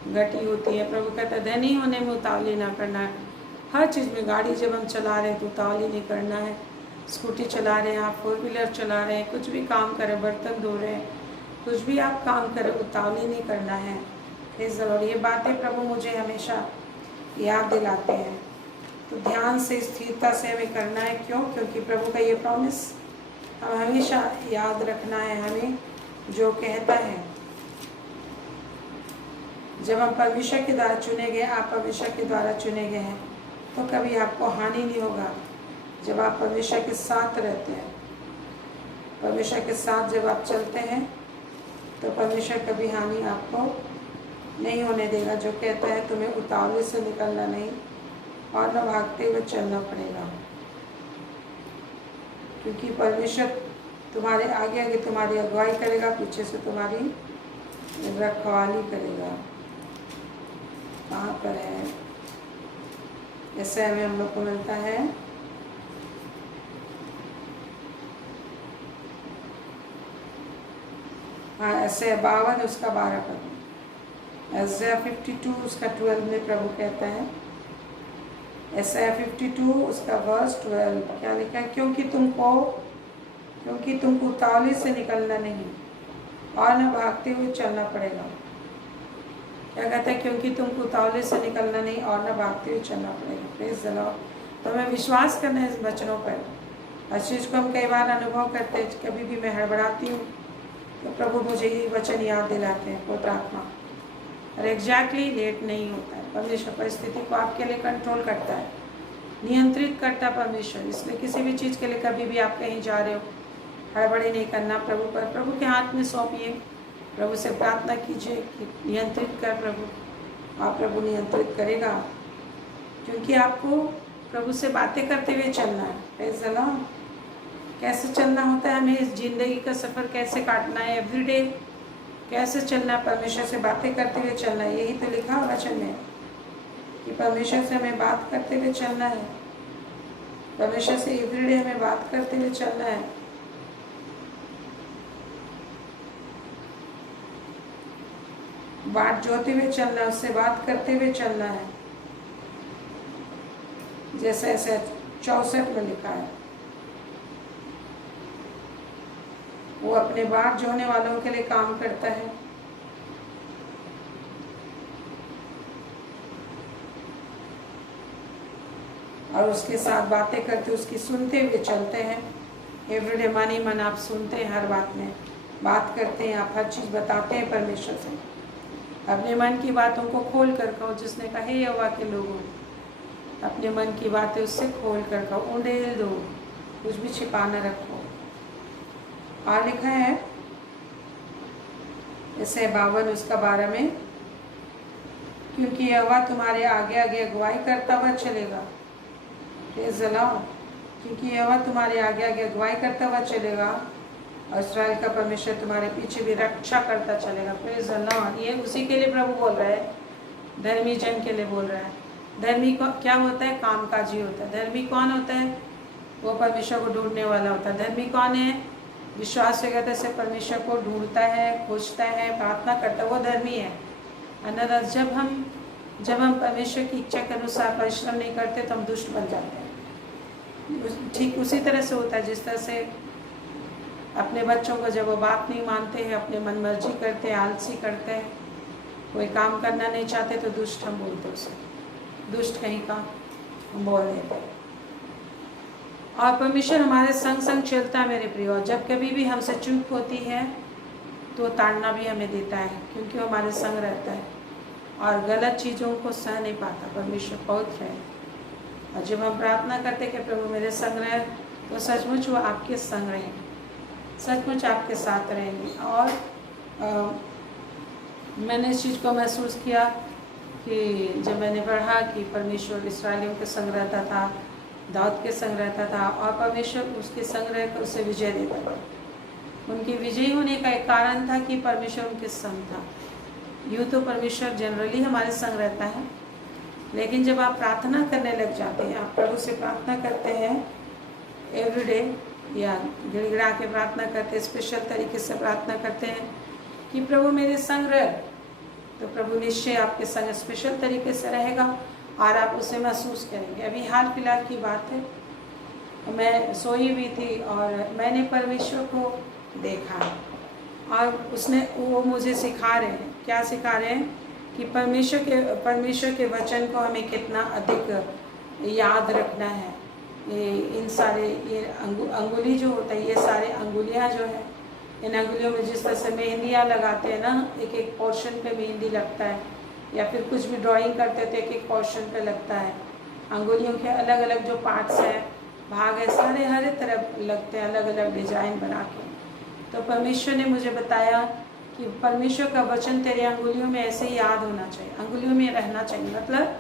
घटी होती है। प्रभु कहता है धनी होने में उतावली ना करना है। हर चीज़ में, गाड़ी जब हम चला रहे हैं तो उतावली नहीं करना है। स्कूटी चला रहे हैं आप, 4 व्हीलर चला रहे हैं, कुछ भी काम करें, बर्तन धो रहे हैं, कुछ भी आप काम करें, उतावली नहीं करना है। इस ज़रूर ये बातें प्रभु मुझे हमेशा याद दिलाते हैं, तो ध्यान से, स्थिरता से हमें करना है। क्यों? क्योंकि प्रभु का ये प्रॉमिस हम हमेशा याद रखना है। हमें जो कहता है, जब हम परमेश्वर के द्वारा चुने गए, आप परमेश्वर के द्वारा चुने गए हैं, तो कभी आपको हानि नहीं होगा। जब आप परमेश्वर के साथ रहते हैं, परमेश्वर के साथ जब आप चलते हैं, तो परमेश्वर कभी हानि आपको नहीं होने देगा। जो कहता है तुम्हें उतावले से निकलना नहीं और न भागते हुए चलना पड़ेगा, क्योंकि परमेश्वर तुम्हारे आगे आगे तुम्हारी अगुवाई करेगा, पीछे से तुम्हारी रखवाली करेगा। कहाँ पर है? ऐसे हमें हम लोग को मिलता है हाँ, ऐसे 52 उसका 12 पद, ऐसे 52 उसका 12 में प्रभु कहता है, ऐसे 52 उसका वर्स 12 क्या लिखा है? क्योंकि तुमको उतावली से निकलना नहीं और न भागते हुए चलना पड़ेगा। क्या कहता है? क्योंकि तुमको उतावले से निकलना नहीं और न भागते हुए चलना पड़ेगा। Praise the Lord. तो हमें विश्वास करना है इस वचनों पर। हर चीज़ को हम कई बार अनुभव करते हैं, कभी भी मैं हड़बड़ाती हूँ तो प्रभु मुझे ये वचन याद दिलाते हैं, पवित्र आत्मा। और एग्जैक्टली लेट नहीं होता है। परमेश्वर परिस्थिति को आपके लिए कंट्रोल करता है, नियंत्रित करता है परमेश्वर। इसलिए किसी भी चीज़ के लिए कभी भी आप कहीं जा रहे हो, हड़बड़ी नहीं करना, प्रभु पर, प्रभु के हाथ में सौंपिए, प्रभु से प्रार्थना कीजिए कि नियंत्रित कर प्रभु। आप प्रभु नियंत्रित करेगा, क्योंकि आपको प्रभु से बातें करते हुए चलना है। Praise the Lord. कैसे चलना होता है, हमें इस ज़िंदगी का सफ़र कैसे काटना है, एवरीडे कैसे चलना है, परमेश्वर से बातें करते हुए चलना है। यही तो लिखा है वचन में कि परमेश्वर से हमें बात करते हुए चलना है, परमेश्वर से एवरीडे हमें बात करते हुए चलना है। बात जोते हुए चलना है, उससे बात करते हुए चलना है, जैसे ऐसे 64 में लिखा है। वो अपने बाट जोने वालों के लिए काम करता है। और उसके साथ बातें करते, उसकी सुनते हुए चलते हैं। एवरीडे मानी मन आप सुनते हैं, हर बात में बात करते हैं, आप हर चीज़ बताते हैं परमेश्वर से। अपने मन की बातों को खोल कर कहो, जिसने कहा हे यहोवा के लोगों, अपने मन की बातें उससे खोल कर कहो, उंडेल दो, कुछ भी छिपा न रखो। और लिखा है जैसे 52 उसका 12 में, क्योंकि यहोवा तुम्हारे आगे आगे अगुवाई करता हुआ चलेगा। Praise the Lord. क्योंकि यहोवा तुम्हारे आगे आगे अगुवाई करता हुआ चलेगा और इस्राएल का परमेश्वर तुम्हारे पीछे भी रक्षा करता चलेगा। Praise the Lord. ये उसी के लिए प्रभु बोल रहा है, धर्मी जन के लिए बोल रहा है। धर्मी को क्या होता है? कामकाजी होता है। धर्मी कौन होता है? वो परमेश्वर को ढूंढने वाला होता है। धर्मी कौन है? विश्वास वगैरह से परमेश्वर को ढूंढता है, खोजता है, प्रार्थना करता है, वो धर्मी है। अन्यथा जब हम परमेश्वर की इच्छा के अनुसार परिश्रम नहीं करते तो हम दुष्ट बन जाते हैं। ठीक उसी तरह से होता है जिस तरह से अपने बच्चों को जब वो बात नहीं मानते हैं, अपने मन मर्जी करते हैं, आलसी करते हैं, कोई काम करना नहीं चाहते तो दुष्ट हम बोलते उसे, दुष्ट कहीं का हम बोल देते हैं। और परमेश्वर हमारे संग संग चलता है मेरे प्रिय। और जब कभी भी हमसे चूक होती है तो ताड़ना भी हमें देता है, क्योंकि वो हमारे संग रहता है और गलत चीज़ों को सह नहीं पाता। परमेश्वर पवित्र है। और जब हम प्रार्थना करते कि प्रभु मेरे संग रहे, तो सचमुच वो आपके संग रहेंगे, सचमुच आपके साथ रहेंगे। और मैंने इस चीज़ को महसूस किया कि जब मैंने पढ़ा कि परमेश्वर इस्राएलियों के संग रहता था, दाऊद के संग रहता था, और परमेश्वर उसके संग रहकर उसे विजय देता था। उनके विजयी होने का एक कारण था कि परमेश्वर उनके संग था। यूँ तो परमेश्वर जनरली हमारे संग रहता है, लेकिन जब आप प्रार्थना करने लग जाते हैं, आप प्रभु से प्रार्थना करते हैं एवरीडे, या गिड़गिड़ा के प्रार्थना करते हैं, स्पेशल तरीके से प्रार्थना करते हैं कि प्रभु मेरे संग रह, तो प्रभु निश्चय आपके संग स्पेशल तरीके से रहेगा और आप उसे महसूस करेंगे। अभी हाल फिलहाल की बात है, मैं सोई हुई थी और मैंने परमेश्वर को देखा और वो मुझे सिखा रहे हैं। क्या सिखा रहे हैं? कि परमेश्वर के वचन को हमें कितना अधिक याद रखना है। इन सारे ये अंगुली जो होता है, ये सारे अंगुलियां जो है, इन अंगुलियों में जिस तरह से मेहंदियाँ लगाते हैं ना, एक एक पोर्शन पे मेहंदी लगता है, या फिर कुछ भी ड्राइंग करते हैं तो एक एक पोर्शन पे लगता है। अंगुलियों के अलग अलग जो पार्ट्स हैं, भाग है, सारे हर तरफ लगते हैं, अलग अलग डिजाइन बना के। तो परमेश्वर ने मुझे बताया कि परमेश्वर का वचन तेरे अंगुलियों में ऐसे ही याद होना चाहिए, अंगुलियों में रहना चाहिए। मतलब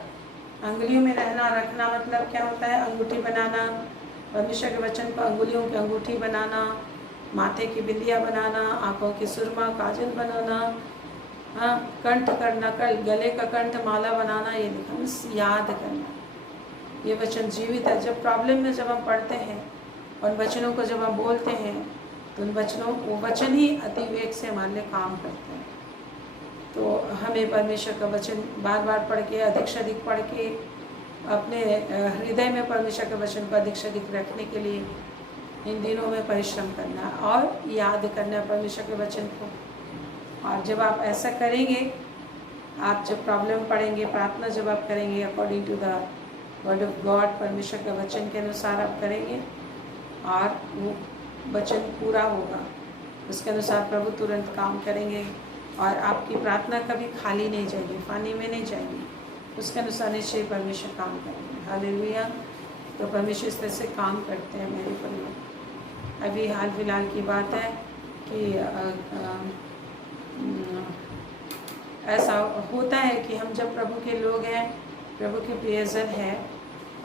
अंगुलियों में रखना मतलब क्या होता है? अंगूठी बनाना, परमेश्वर के वचन को अंगुलियों की अंगूठी बनाना, माथे की बिंदिया बनाना, आंखों की सुरमा काजल बनाना, हाँ, कंठ करना, गले का कंठ माला बनाना, ये लिखा, याद करना। ये वचन जीवित है। जब प्रॉब्लम में जब हम पढ़ते हैं उन वचनों को जब हम बोलते हैं तो उन वचनों वो वचन ही अतिवेग से हमारे लिए काम करते हैं। तो हमें परमेश्वर का वचन बार बार पढ़ के, अधिक से अधिक पढ़ के, अपने हृदय में परमेश्वर के वचन को अधिक से अधिक रखने के लिए इन दिनों में परिश्रम करना और याद करना परमेश्वर के वचन को। और जब आप ऐसा करेंगे, आप जब प्रॉब्लम पढ़ेंगे, प्रार्थना जब आप करेंगे according to the word of God, परमेश्वर के वचन के अनुसार आप करेंगे और वो वचन पूरा होगा, उसके अनुसार प्रभु तुरंत काम करेंगे और आपकी प्रार्थना कभी खाली नहीं जाएगी, पानी में नहीं जाएगी, उसके अनुसार निश्चय परमेश्वर काम करेंगे। हालेलुया। तो परमेश्वर इस तरह से काम करते हैं मेरे परिवार। अभी हाल फिलहाल की बात है कि ऐसा होता है कि हम जब प्रभु के लोग हैं, प्रभु के प्रियजन हैं,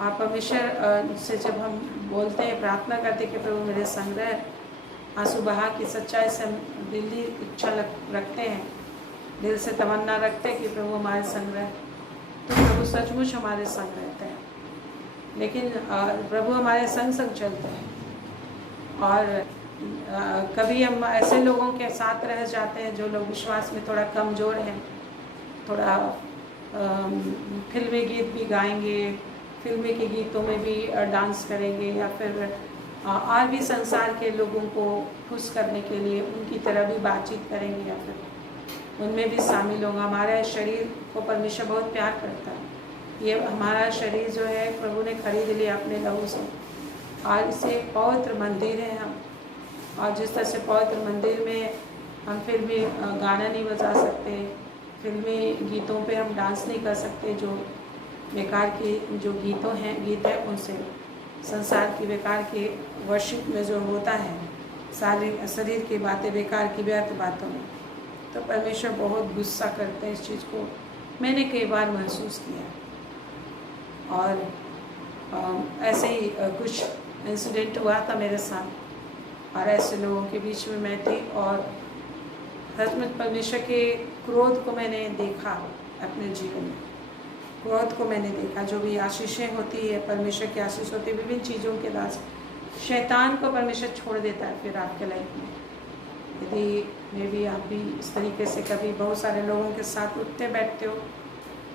और परमेश्वर से जब हम बोलते हैं, प्रार्थना करते कि प्रभु मेरे संग रह, आंसू बहा की सच्चाई से हम दिली इच्छा रखते हैं, दिल से तमन्ना रखते हैं कि प्रभु हमारे संग रहे, तो प्रभु सचमुच हमारे संग रहते हैं। लेकिन प्रभु हमारे संग संग चलते हैं और कभी हम ऐसे लोगों के साथ रह जाते हैं जो लोग विश्वास में थोड़ा कमज़ोर हैं, थोड़ा फिल्मी गीत भी गाएंगे, फिल्मी के गीतों में भी डांस करेंगे, या फिर और भी संसार के लोगों को खुश करने के लिए उनकी तरह भी बातचीत करेंगे, या फिर उनमें भी शामिल होगा। हमारे शरीर को परमेश्वर बहुत प्यार करता है। ये हमारा शरीर जो है प्रभु ने खरीद लिया अपने लहू से, और इसे पवित्र मंदिर है हम। और जिस तरह से पवित्र मंदिर में हम फिल्मी गाना नहीं बजा सकते, फिल्मी गीतों पे हम डांस नहीं कर सकते, जो बेकार के जो गीत है उनसे, संसार की बेकार के वर्शिप में जो होता है, सारे शरीर की बातें, बेकार की व्यर्थ बातों में, तो परमेश्वर बहुत गुस्सा करते हैं इस चीज़ को। मैंने कई बार महसूस किया। और ऐसे ही कुछ इंसिडेंट हुआ था मेरे साथ, और ऐसे लोगों के बीच में मैं थी, और सचमुच परमेश्वर के क्रोध को मैंने देखा अपने जीवन में। क्रोध को मैंने देखा। जो भी आशीषें होती है, परमेश्वर की आशीष होती है, विभिन्न चीज़ों के दास, शैतान को परमेश्वर छोड़ देता है फिर आपके लाइफ में। यदि मे भी आप भी इस तरीके से कभी बहुत सारे लोगों के साथ उठते बैठते हो,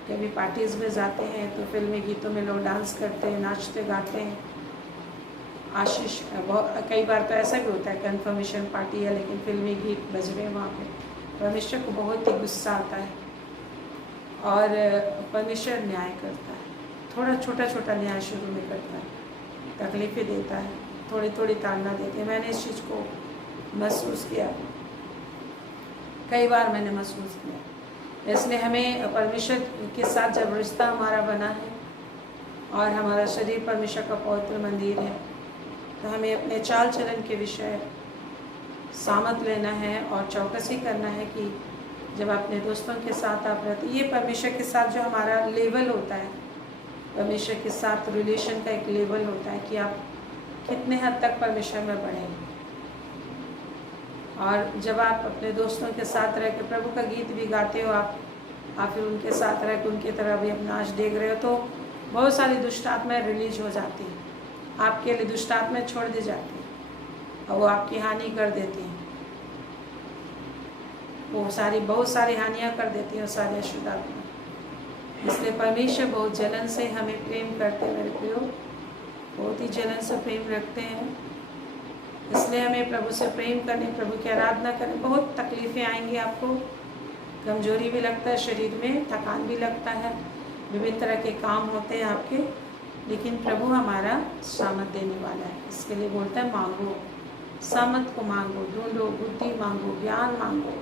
कभी पार्टीज़ में जाते हैं तो फिल्मी गीतों में लोग डांस करते हैं, नाचते गाते हैं, आशीष कई बार तो ऐसा भी होता है कन्फर्मेशन पार्टी है लेकिन फिल्मी गीत बज रहे हैं वहाँ पे, परमेश्वर को बहुत ही गुस्सा आता है। और परमेश्वर न्याय करता है, थोड़ा छोटा छोटा न्याय शुरू में करता है, तकलीफ़ें देता है, थोड़ी थोड़ी ताड़ना देते हैं। मैंने इस चीज़ को महसूस किया, कई बार मैंने महसूस किया। इसलिए हमें परमेश्वर के साथ जब रिश्ता हमारा बना है और हमारा शरीर परमेश्वर का पवित्र मंदिर है, तो हमें अपने चाल चलन के विषय सामत लेना है और चौकसी करना है कि जब अपने दोस्तों के साथ आप रहते, ये परमेश्वर के साथ जो हमारा लेवल होता है, परमेश्वर के साथ रिलेशन का एक लेवल होता है कि आप कितने हद तक परमेश्वर में बढ़ेंगे। और जब आप अपने दोस्तों के साथ रह के प्रभु का गीत भी गाते हो, आप फिर उनके साथ रह के उनकी तरह भी अपना नाच देख रहे हो, तो बहुत सारी दुष्ट आत्माएं रिलीज हो जाती हैं, आपके लिए दुष्ट आत्माएं छोड़ दी जाती हैं और वो आपकी हानि कर देती हैं। वो बहुत सारी हानियाँ कर देती हैं, सारी अशुद्ध आत्मा। इसलिए परमेश्वर बहुत जलन से हमें प्रेम करते हैं मेरे प्रियो, बहुत ही जलन से प्रेम रखते हैं। इसलिए हमें प्रभु से प्रेम करने, प्रभु की आराधना करने। बहुत तकलीफ़ें आएंगी आपको, कमजोरी भी लगता है शरीर में, थकान भी लगता है, विभिन्न तरह के काम होते हैं आपके, लेकिन प्रभु हमारा सामत देने वाला है। इसके लिए बोलता है मांगो, सामत को मांगो, ढूंढो, बुद्धि मांगो, ज्ञान मांगो,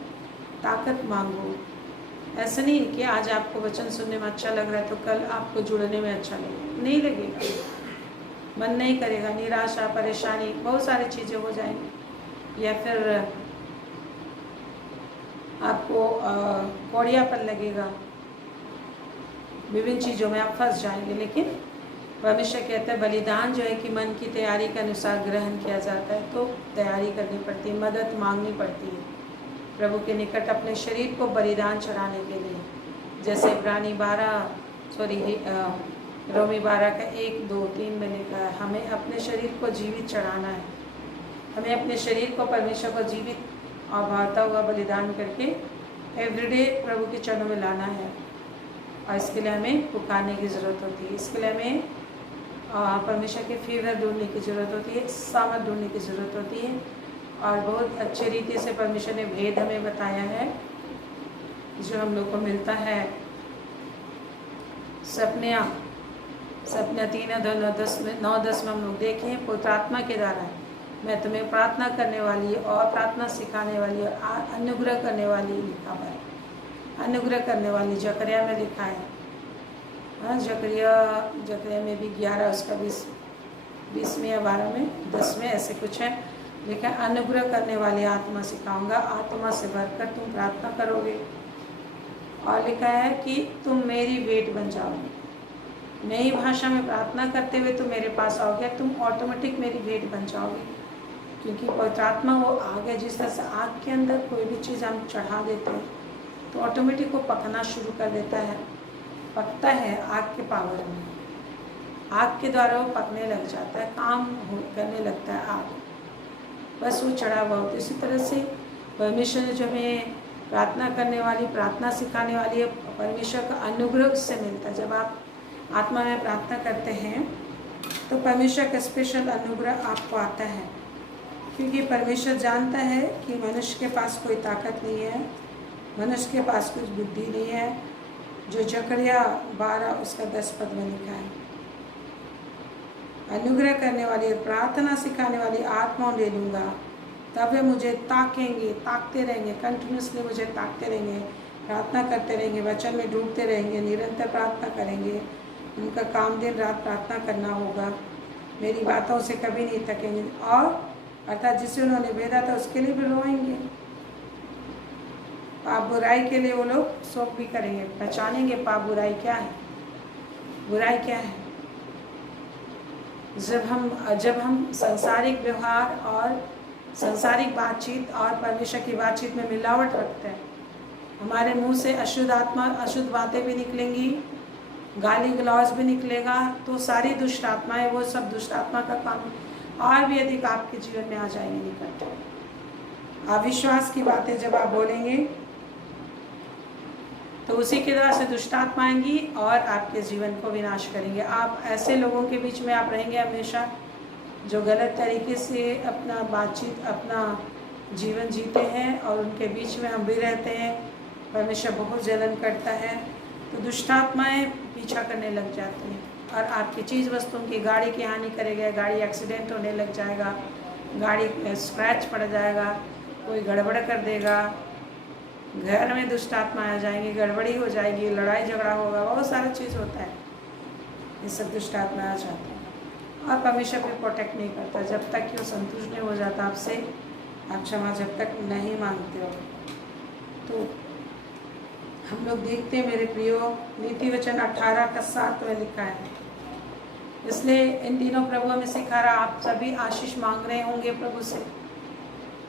ताकत मांगो। ऐसा नहीं कि आज आपको वचन सुनने में अच्छा लग रहा है तो कल आपको जुड़ने में अच्छा लगेगा, नहीं लगेगा, मन नहीं करेगा, निराशा, परेशानी, बहुत सारी चीज़ें हो जाएंगी। या फिर आपको कौड़ियापन लगेगा, विभिन्न चीज़ों में आप फंस जाएंगे। लेकिन परमेश्वर कहते हैं बलिदान जो है कि मन की तैयारी के अनुसार ग्रहण किया जाता है, तो तैयारी करनी पड़ती है, मदद मांगनी पड़ती है प्रभु के निकट अपने शरीर को बलिदान चढ़ाने के लिए। जैसे रोमी 12 का 1, 2, 3 में लिखा है, हमें अपने शरीर को जीवित चढ़ाना है। हमें अपने शरीर को परमेश्वर को जीवित और भाता हुआ बलिदान करके एवरीडे प्रभु के चरणों में लाना है। और इसके लिए हमें पुकारने की ज़रूरत होती है, इसके लिए हमें परमेश्वर के फेवर ढूंढने की ज़रूरत होती है, सामर्थ ढूंढने की ज़रूरत होती है। और बहुत अच्छे रीति से परमेश्वर ने भेद हमें बताया है जो हम लोग को मिलता है। सपने 3:9-10 में हम लोग देखें, पवित्र आत्मा के द्वारा मैं तुम्हें प्रार्थना करने वाली और प्रार्थना सिखाने वाली और अनुग्रह करने वाली लिखा हुआ है। अनुग्रह करने वाली जकरिया में लिखा है। हाँ, जकरिया में भी 11 उसका 20 में या 12 में 10 में ऐसे कुछ है लिखा है, अनुग्रह करने वाली आत्मा सिखाऊंगा, आत्मा से भरकर तुम प्रार्थना करोगे। और लिखा है कि तुम मेरी वेट बन जाओगे। नई भाषा में प्रार्थना करते हुए तुम मेरे पास आओगे, तुम ऑटोमेटिक मेरी वेट बन जाओगे। क्योंकि पवित्र आत्मा वो आग है, जिस तरह से आग के अंदर कोई भी चीज़ हम चढ़ा देते हैं तो ऑटोमेटिक वो पकना शुरू कर देता है, पकता है आग के पावर में, आग के द्वारा वो पकने लग जाता है, काम करने लगता है आग, बस वो चढ़ा हुआ होता है। इसी तरह से परमेश्वर ने जो हमें प्रार्थना करने वाली, प्रार्थना सिखाने वाली है, परमेश्वर का अनुग्रह उससे मिलता है। जब आप आत्मा में प्रार्थना करते हैं तो परमेश्वर का स्पेशल अनुग्रह आपको आता है, क्योंकि परमेश्वर जानता है कि मनुष्य के पास कोई ताकत नहीं है, मनुष्य के पास कुछ बुद्धि नहीं है। जो जकरिया 12 उसका 10 पद में लिखा है, अनुग्रह करने वाली प्रार्थना सिखाने वाली आत्मा ले लूँगा, तब वे मुझे ताकेंगे, ताकते रहेंगे, कंटिन्यूसली मुझे ताकते रहेंगे, प्रार्थना करते रहेंगे, वचन में डूबते रहेंगे, निरंतर प्रार्थना करेंगे। उनका काम दिन रात प्रार्थना करना होगा, मेरी बातों से कभी नहीं थकेंगे। और अर्थात जिसे उन्होंने भेजा था उसके लिए भी रोएंगे, पाप बुराई के लिए वो लोग शोक भी करेंगे, पहचानेंगे पाप बुराई क्या है, बुराई क्या है। जब हम सांसारिक व्यवहार और सांसारिक बातचीत और परमेश्वर की बातचीत में मिलावट रखते हैं, हमारे मुंह से अशुद्ध आत्मा, अशुद्ध बातें भी निकलेंगी, गाली गलौज भी निकलेगा, तो सारी दुष्ट आत्माएं, वो सब दुष्ट आत्मा का काम और भी अधिक आपके जीवन में आ जाएंगे निकट। अविश्वास की बातें जब आप बोलेंगे तो उसी के द्वारा से दुष्ट आत्मा आएंगी और आपके जीवन को विनाश करेंगे। आप ऐसे लोगों के बीच में आप रहेंगे हमेशा जो गलत तरीके से अपना बातचीत, अपना जीवन जीते हैं, और उनके बीच में हम भी रहते हैं। परमेश्वर बहुत जलन करता है, तो दुष्ट आत्माएं पीछा करने लग जाती हैं और आपकी चीज़ वस्तुओं की, गाड़ी की हानि करेगा, गाड़ी एक्सीडेंट होने लग जाएगा, गाड़ी स्क्रैच पड़ जाएगा, कोई गड़बड़ कर देगा, घर में दुष्ट आत्मा आ जाएंगी, गड़बड़ी हो जाएगी, लड़ाई झगड़ा होगा, बहुत सारा चीज़ होता है, ये सब दुष्ट आत्मा आ जाते हैं। और परमेश्वर भी प्रोटेक्ट नहीं करता जब तक कि वो संतुष्ट नहीं हो जाता आपसे, आप क्षमा जब तक नहीं मांगते हो। तो हम लोग देखते हैं मेरे प्रियो, नीति वचन 18 का 7 में लिखा है, इसलिए इन दिनों प्रभु हमें सिखा रहा, आप सभी आशीष मांग रहे होंगे प्रभु से।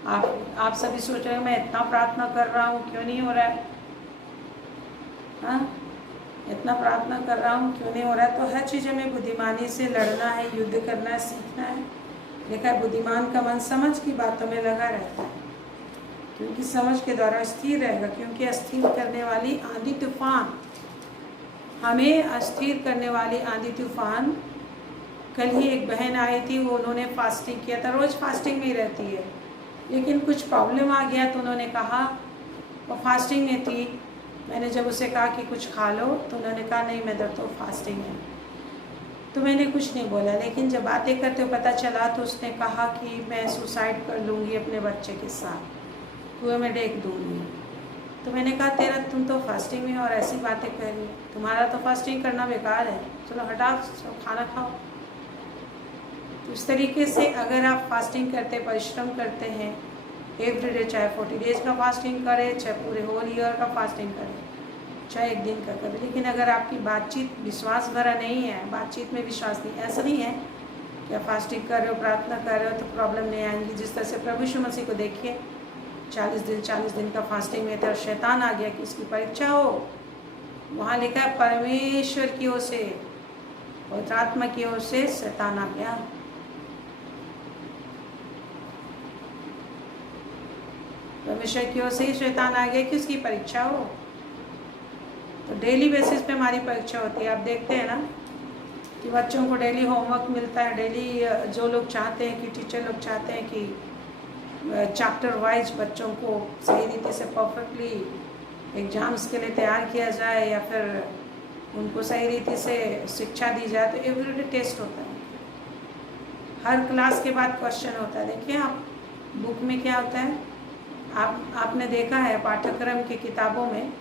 आप सभी सोच रहे हैं मैं इतना प्रार्थना कर रहा हूँ क्यों नहीं हो रहा है, हाँ, इतना प्रार्थना कर रहा हूँ क्यों नहीं हो रहा है। तो हर चीज़ में बुद्धिमानी से लड़ना है, युद्ध करना है, सीखना है। देखा है, बुद्धिमान का मन समझ की बातों में लगा रहता है, क्योंकि समझ के द्वारा स्थिर रहेगा। क्योंकि अस्थिर करने वाली आंधी तूफान, हमें अस्थिर करने वाली आंधी तूफान, कल ही एक बहन आई थी, वो उन्होंने फास्टिंग किया था, रोज़ फास्टिंग में ही रहती है, लेकिन कुछ प्रॉब्लम आ गया तो उन्होंने कहा, वो फास्टिंग में थी, मैंने जब उसे कहा कि कुछ खा लो तो उन्होंने कहा नहीं मैं तो फास्टिंग है। तो मैंने कुछ नहीं बोला, लेकिन जब बातें करते हुए पता चला तो उसने कहा कि मैं सुसाइड कर लूँगी अपने बच्चे के साथ, कुएं में डेक दूँगी। तो मैंने कहा तुम तो फास्टिंग में और ऐसी बातें कर रही, तुम्हारा तो फास्टिंग करना बेकार है, चलो हटाओ, खाना खाओ। तो इस तरीके से अगर आप फास्टिंग करते, परिश्रम करते हैं, एवरीडे, चाहे 40 डेज का फास्टिंग करें, चाहे पूरे होल ईयर का फास्टिंग करें, चाहे एक दिन का करें। लेकिन अगर आपकी बातचीत विश्वास भरा नहीं है, बातचीत में विश्वास नहीं, ऐसा नहीं है कि आप फास्टिंग कर रहे हो, प्रार्थना कर रहे हो तो प्रॉब्लम नहीं आएंगी। जिस तरह से प्रभु यीशु मसीह को देखिए, 40 दिन का फास्टिंग में था, शैतान आ गया कि उसकी परीक्षा हो। वहाँ लिखा है परमेश्वर की ओर से, पवित्र आत्मा की ओर से शैतान आ गया। परमेश्वर की ओर से ही शैतान आ गया कि उसकी परीक्षा हो। तो डेली बेसिस पे हमारी परीक्षा होती है। आप देखते हैं ना कि बच्चों को डेली होमवर्क मिलता है, डेली जो लोग चाहते हैं कि टीचर लोग चाहते हैं कि चैप्टर वाइज बच्चों को सही रीति से परफेक्टली एग्जाम्स के लिए तैयार किया जाए या फिर उनको सही रीति से शिक्षा दी जाए, तो एवरीडे टेस्ट होता है। हर क्लास के बाद क्वेश्चन होता है। देखिए आप बुक में क्या होता है, आपने देखा है पाठ्यक्रम की किताबों में,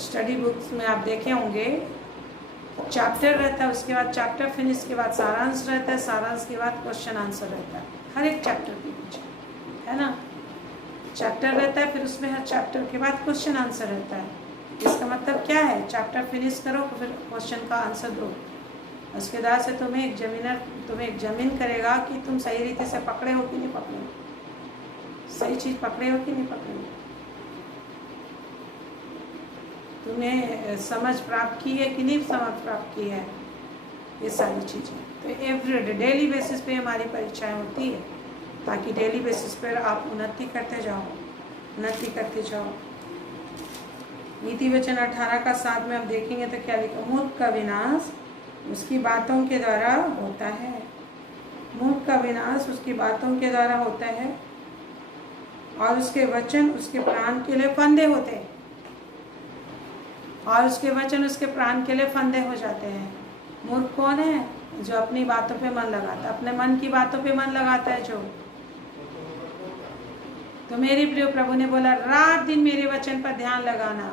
स्टडी बुक्स में आप देखे होंगे, चैप्टर रहता है, उसके बाद चैप्टर फिनिश के बाद सारांश रहता है, सारांश के बाद क्वेश्चन आंसर रहता है हर एक चैप्टर के पीछे, है ना। चैप्टर रहता है, फिर उसमें हर चैप्टर के बाद क्वेश्चन आंसर रहता है। इसका मतलब क्या है, चैप्टर फिनिश करो फिर क्वेश्चन का आंसर दो। उसके बाद से तुम्हें एग्जामिन करेगा कि तुम सही रीति से पकड़े हो कि नहीं पकड़े हो, सही चीज़ पकड़े हो कि नहीं पकड़े हो, तुम्हें समझ प्राप्त की है कि नहीं समझ प्राप्त की है, ये सारी चीज़ें। तो एवरीडे डेली बेसिस पे हमारी परीक्षाएं होती है, ताकि डेली बेसिस पर आप उन्नति करते जाओ। नीति वचन 18 का 7 में आप देखेंगे तो क्या लिखा, मूर्ख का विनाश उसकी बातों के द्वारा होता है। मूर्ख का विनाश उसकी बातों के द्वारा होता है और उसके वचन उसके प्राण के लिए फंदे होते हैं, और उसके वचन उसके प्राण के लिए फंदे हो जाते हैं। मूर्ख कौन है, जो अपनी बातों पे मन लगाता है, अपने मन की बातों पे मन लगाता है जो। तो मेरे प्रिय प्रभु ने बोला रात दिन मेरे वचन पर ध्यान लगाना।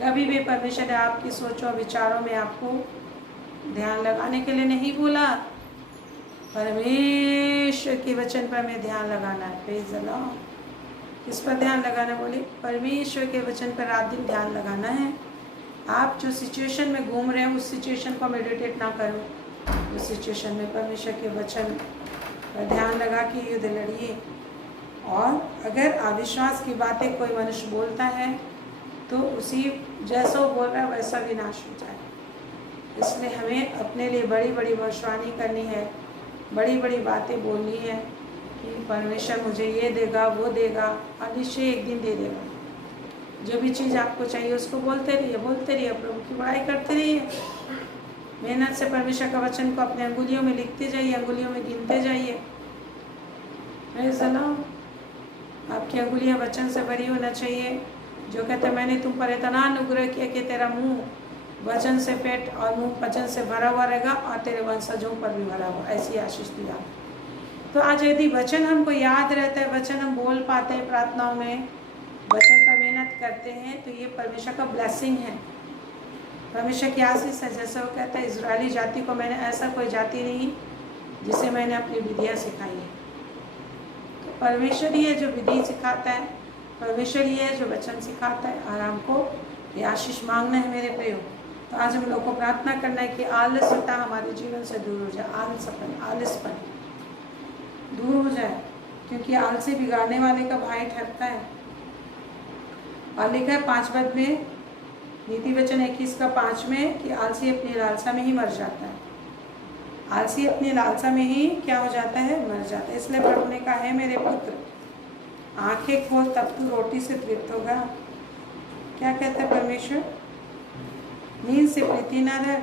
कभी भी परमेश्वर ने आपकी सोचों विचारों में आपको ध्यान लगाने के लिए नहीं बोला, परमेश्वर के वचन पर हमें ध्यान लगाना है। Praise the Lord. किस पर ध्यान लगाना बोले, परमेश्वर के वचन पर रात दिन ध्यान लगाना है। आप जो सिचुएशन में घूम रहे हो उस सिचुएशन को मेडिटेट ना करो, उस सिचुएशन में परमेश्वर के वचन पर ध्यान लगा के युद्ध लड़िए। और अगर अविश्वास की बातें कोई मनुष्य बोलता है तो उसी जैसा बोल रहा है वैसा विनाश हो जाए। इसलिए हमें अपने लिए बड़ी बड़ी भविष्यवाणी करनी है, बड़ी बड़ी बातें बोलनी है कि परमेश्वर मुझे ये देगा वो देगा, और निश्चय एक दिन दे देगा। जो भी चीज़ आपको चाहिए उसको बोलते रहिए, प्रभु की बड़ाई करते रहिए। मेहनत से परमेश्वर का वचन को अपने अंगुलियों में लिखते जाइए, अंगुलियों में गिनते जाइए। Praise the Lord. आपकी अंगुलियाँ वचन से भरी होना चाहिए, जो कहते मैंने तुम पर इतना अनुग्रह किया कि तेरा मुंह वचन से पेट और मुंह वचन से भरा हुआ रहेगा और तेरे वंशजों पर भी भरा हुआ, ऐसी आशीष दिया। तो आज यदि वचन हमको याद रहता है, वचन हम बोल पाते हैं प्रार्थनाओं में, वचन पर मेहनत करते हैं, तो ये परमेश्वर का ब्लेसिंग है, परमेश्वर की आशीष है। जैसे वो कहता है इजरायली जाति को मैंने ऐसा कोई जाति नहीं जिसे मैंने अपनी विधियाँ सिखाई है। तो परमेश्वर ही है जो विधि सिखाता है, परमेश्वर ही है जो वचन सिखाता है, और हमको ये आशीष मांगना है मेरे प्रियो। तो आज हम लोग को प्रार्थना करना है कि आलस्यता हमारे जीवन से दूर हो जाए, आलसपन दूर हो जाए, क्योंकि आलसी बिगाड़ने वाले का भाई ठहरता है। और लिखा है 5 पद में, नीति वचन 21 का 5 में, कि आलसी अपनी लालसा में ही मर जाता है। आलसी अपनी लालसा में ही क्या हो जाता है, मर जाता है। इसलिए प्रभु ने कहा है मेरे पुत्र आंखें खोल तब तू रोटी से तृप्त होगा। क्या कहता है परमेश्वर, नींद से प्रीति न रख,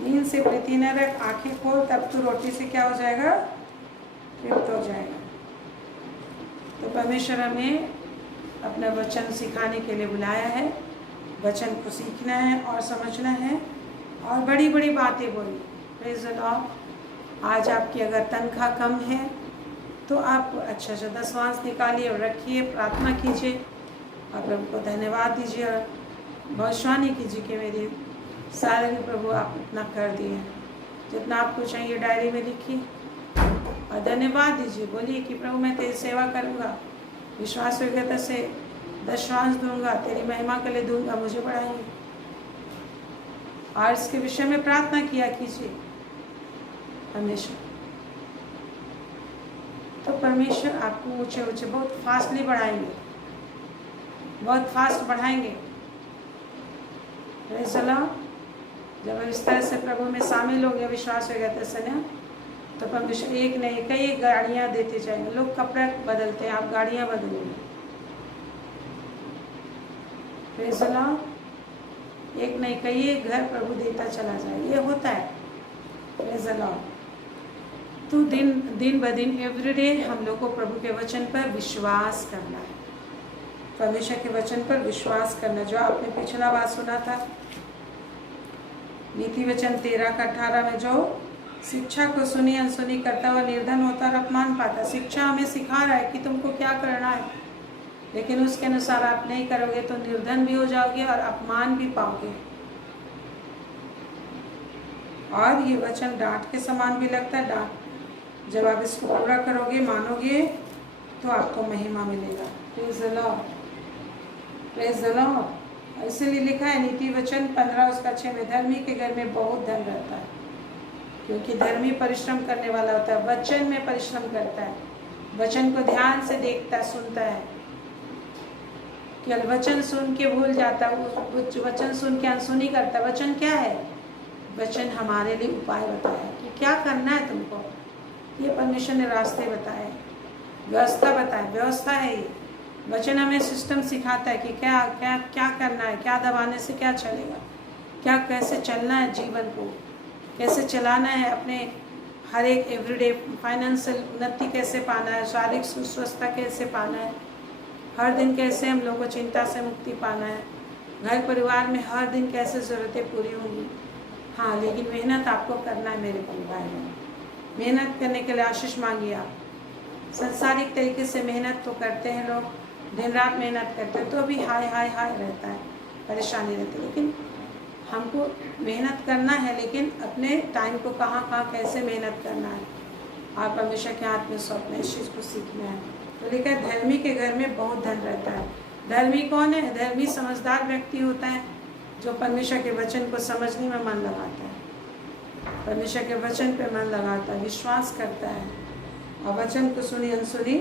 नींद से प्रीति न रख, आंखें खोल तब तू रोटी से क्या हो जाएगा, तृप्त हो जाएगा। तो परमेश्वर हमें अपना वचन सिखाने के लिए बुलाया है, वचन को सीखना है और समझना है और बड़ी बड़ी बातें बोली। Praise the Lord. आज आपकी अगर तनख्वाह कम है तो आप अच्छा 10वांश निकालिए और रखिए, प्रार्थना कीजिए और प्रभु को धन्यवाद दीजिए और भविष्यवाणी कीजिए कि मेरी सैलरी प्रभु आप इतना कर दिए। जितना आपको चाहिए डायरी में लिखिए और धन्यवाद दीजिए, बोलिए कि प्रभु मैं तेरी सेवा करूँगा, विश्वास योग्यता से दशांश दूंगा, तेरी महिमा के लिए दूंगा, मुझे बढ़ाइए। और इसके विषय में प्रार्थना किया कीजिए हमेशा, तो परमेश्वर आपको ऊंचे ऊंचे बहुत फास्टली बढ़ाएंगे, बहुत फास्ट बढ़ाएंगे। Praise the Lord. जब हम इस तरह से प्रभु में शामिल होंगे विश्वास हो गया तो ना, तो परमेश्वर एक नहीं कई गाड़ियाँ देते जाएंगे। लोग कपड़े बदलते हैं, आप गाड़ियाँ बदलेंगे। Praise the Lord. एक नहीं कई घर प्रभु देता चला जाए, ये होता है। Praise the Lord. तो दिन ब दिन एवरीडे हम लोग को प्रभु के वचन पर विश्वास करना है, परमेश्वर के वचन पर विश्वास करना। जो आपने पिछला बात सुना था नीति वचन 13-18 में, जो शिक्षा को सुनी अनसुनी करता हुआ निर्धन होता और अपमान पाता। शिक्षा हमें सिखा रहा है कि तुमको क्या करना है, लेकिन उसके अनुसार आप नहीं करोगे तो निर्धन भी हो जाओगे और अपमान भी पाओगे। और ये वचन डांट के समान भी लगता है। डांट जब आप इसको पूरा करोगे, मानोगे, तो आपको महिमा मिलेगा। Praise the Lord, praise the Lord. इसलिए लिखा है नीति वचन 15:6 में, धर्मी के घर में बहुत धन रहता है, क्योंकि धर्मी परिश्रम करने वाला होता है, वचन में परिश्रम करता है, वचन को ध्यान से देखता सुनता है। केवल वचन सुन के भूल जाता है, वचन सुन के अनसुनी करता है। वचन क्या है? वचन हमारे लिए उपाय बताया कि क्या करना है तुमको। ये परमेश्वर ने रास्ते बताए, व्यवस्था बताए, व्यवस्था है ये। वचन हमें सिस्टम सिखाता है कि क्या क्या क्या करना है, क्या दबाने से क्या चलेगा, क्या कैसे चलना है, जीवन को कैसे चलाना है, अपने हर एक एवरीडे फाइनेंशियल उन्नति कैसे पाना है, शारीरिक सुस्वस्थता कैसे पाना है, हर दिन कैसे हम लोग को चिंता से मुक्ति पाना है, घर परिवार में हर दिन कैसे ज़रूरतें पूरी होंगी। हाँ, लेकिन मेहनत आपको करना है मेरे परिवार में। मेहनत करने के लिए आशीष मांगिए आप। संसारिक तरीके से मेहनत तो करते हैं लोग, दिन रात मेहनत करते हैं, तो भी हाय हाय हाय रहता है, परेशानी रहती है। लेकिन हमको मेहनत करना है, लेकिन अपने टाइम को कहाँ कैसे मेहनत करना है, आप हमेशा के हाथ में सौंपना है, इस चीज़ को सीखना है। तो लिखा है धर्मी के घर में बहुत धन रहता है। धर्मी कौन है? धर्मी समझदार व्यक्ति होता है जो परमेश्वर के वचन को समझने में मन लगाता है, परमेश्वर के वचन पे मन लगाता है, विश्वास करता है और वचन को सुनी अनसुनी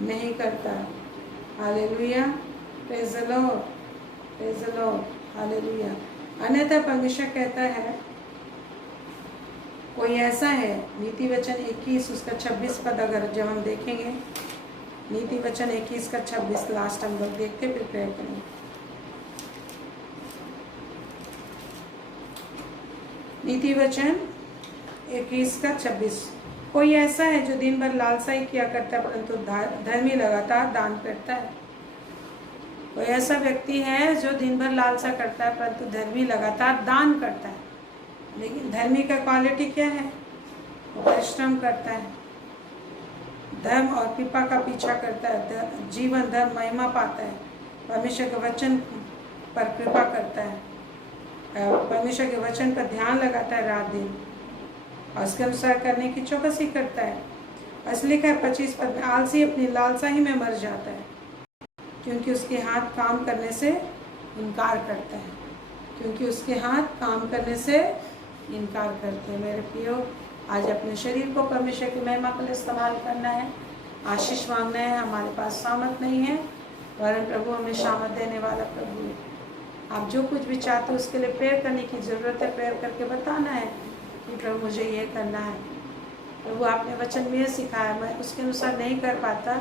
नहीं करता। Hallelujah, praise the Lord, praise the Lord, hallelujah. अन्यथा परमेश्वर कहता है, कोई ऐसा है, नीति वचन 21 उसका 26 पद अगर जब हम देखेंगे, नीति वचन 21 का 26 लास्ट हम लोग देखते फिर प्रेयर करेंगे। नीति वचन 21 का 26, कोई ऐसा है जो दिन भर लालसा ही किया करता है परंतु धर्मी लगातार दान करता है। कोई ऐसा व्यक्ति है जो दिन भर लालसा करता है परंतु धर्मी लगातार दान करता है। लेकिन धर्मी का क्वालिटी क्या है? वो परिश्रम करता है, धर्म और कृपा का पीछा करता है, जीवन धर्म महिमा पाता है, परमेश्वर के वचन पर कृपा करता है, परमेश्वर के वचन पर ध्यान लगाता है रात दिन और उसके अनुसार करने की चौकसी करता है। असली का 25 पद में, आलसी अपनी लालसा ही में मर जाता है क्योंकि उसके हाथ काम करने से इनकार करता है, क्योंकि उसके हाथ काम करने से इनकार करते हैं। मेरे प्रियो, आज अपने शरीर को परमेश्वर की महिमा के लिए इस्तेमाल करना है, आशीष मांगना है। हमारे पास सामर्थ नहीं है, वरन प्रभु हमें सामर्थ देने वाला प्रभु है। आप जो कुछ भी चाहते हो उसके लिए प्रेयर करने की ज़रूरत है, प्रेयर करके बताना है कि प्रभु मुझे ये करना है, प्रभु आपने वचन में सिखाया, मैं उसके अनुसार नहीं कर पाता,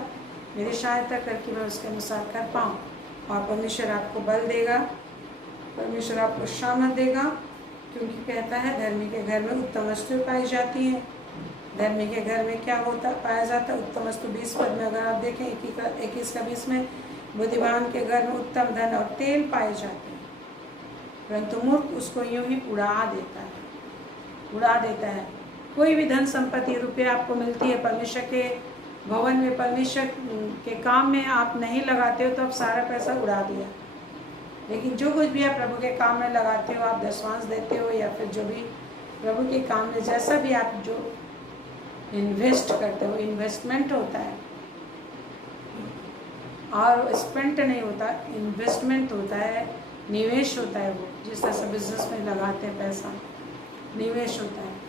मेरी सहायता करके मैं उसके अनुसार कर पाऊँ। और परमेश्वर आपको बल देगा, परमेश्वर आपको सामर्थ देगा, क्योंकि कहता है धर्मी के घर में उत्तम वस्तु पाई जाती है। धर्मी के घर में क्या होता पाया जाता है? उत्तम वस्तु। 20 पद में अगर आप देखें 21 का 20 में, बुद्धिमान के घर में उत्तम धन और तेल पाए जाते हैं परंतु मूर्ख उसको यूं ही उड़ा देता है, उड़ा देता है। कोई भी धन संपत्ति रुपया आपको मिलती है, परमेश्वर के भवन में परमेश्वर के काम में आप नहीं लगाते हो तो आप सारा पैसा उड़ा दिया। लेकिन जो कुछ भी आप प्रभु के काम में लगाते हो, आप दशवांश देते हो या फिर जो भी प्रभु के काम में जैसा भी आप जो इन्वेस्ट करते हो, इन्वेस्टमेंट होता है और स्पेंट नहीं होता, इन्वेस्टमेंट होता है, निवेश होता है। वो जिस तरह से बिजनेस में लगाते हैं पैसा, निवेश होता है।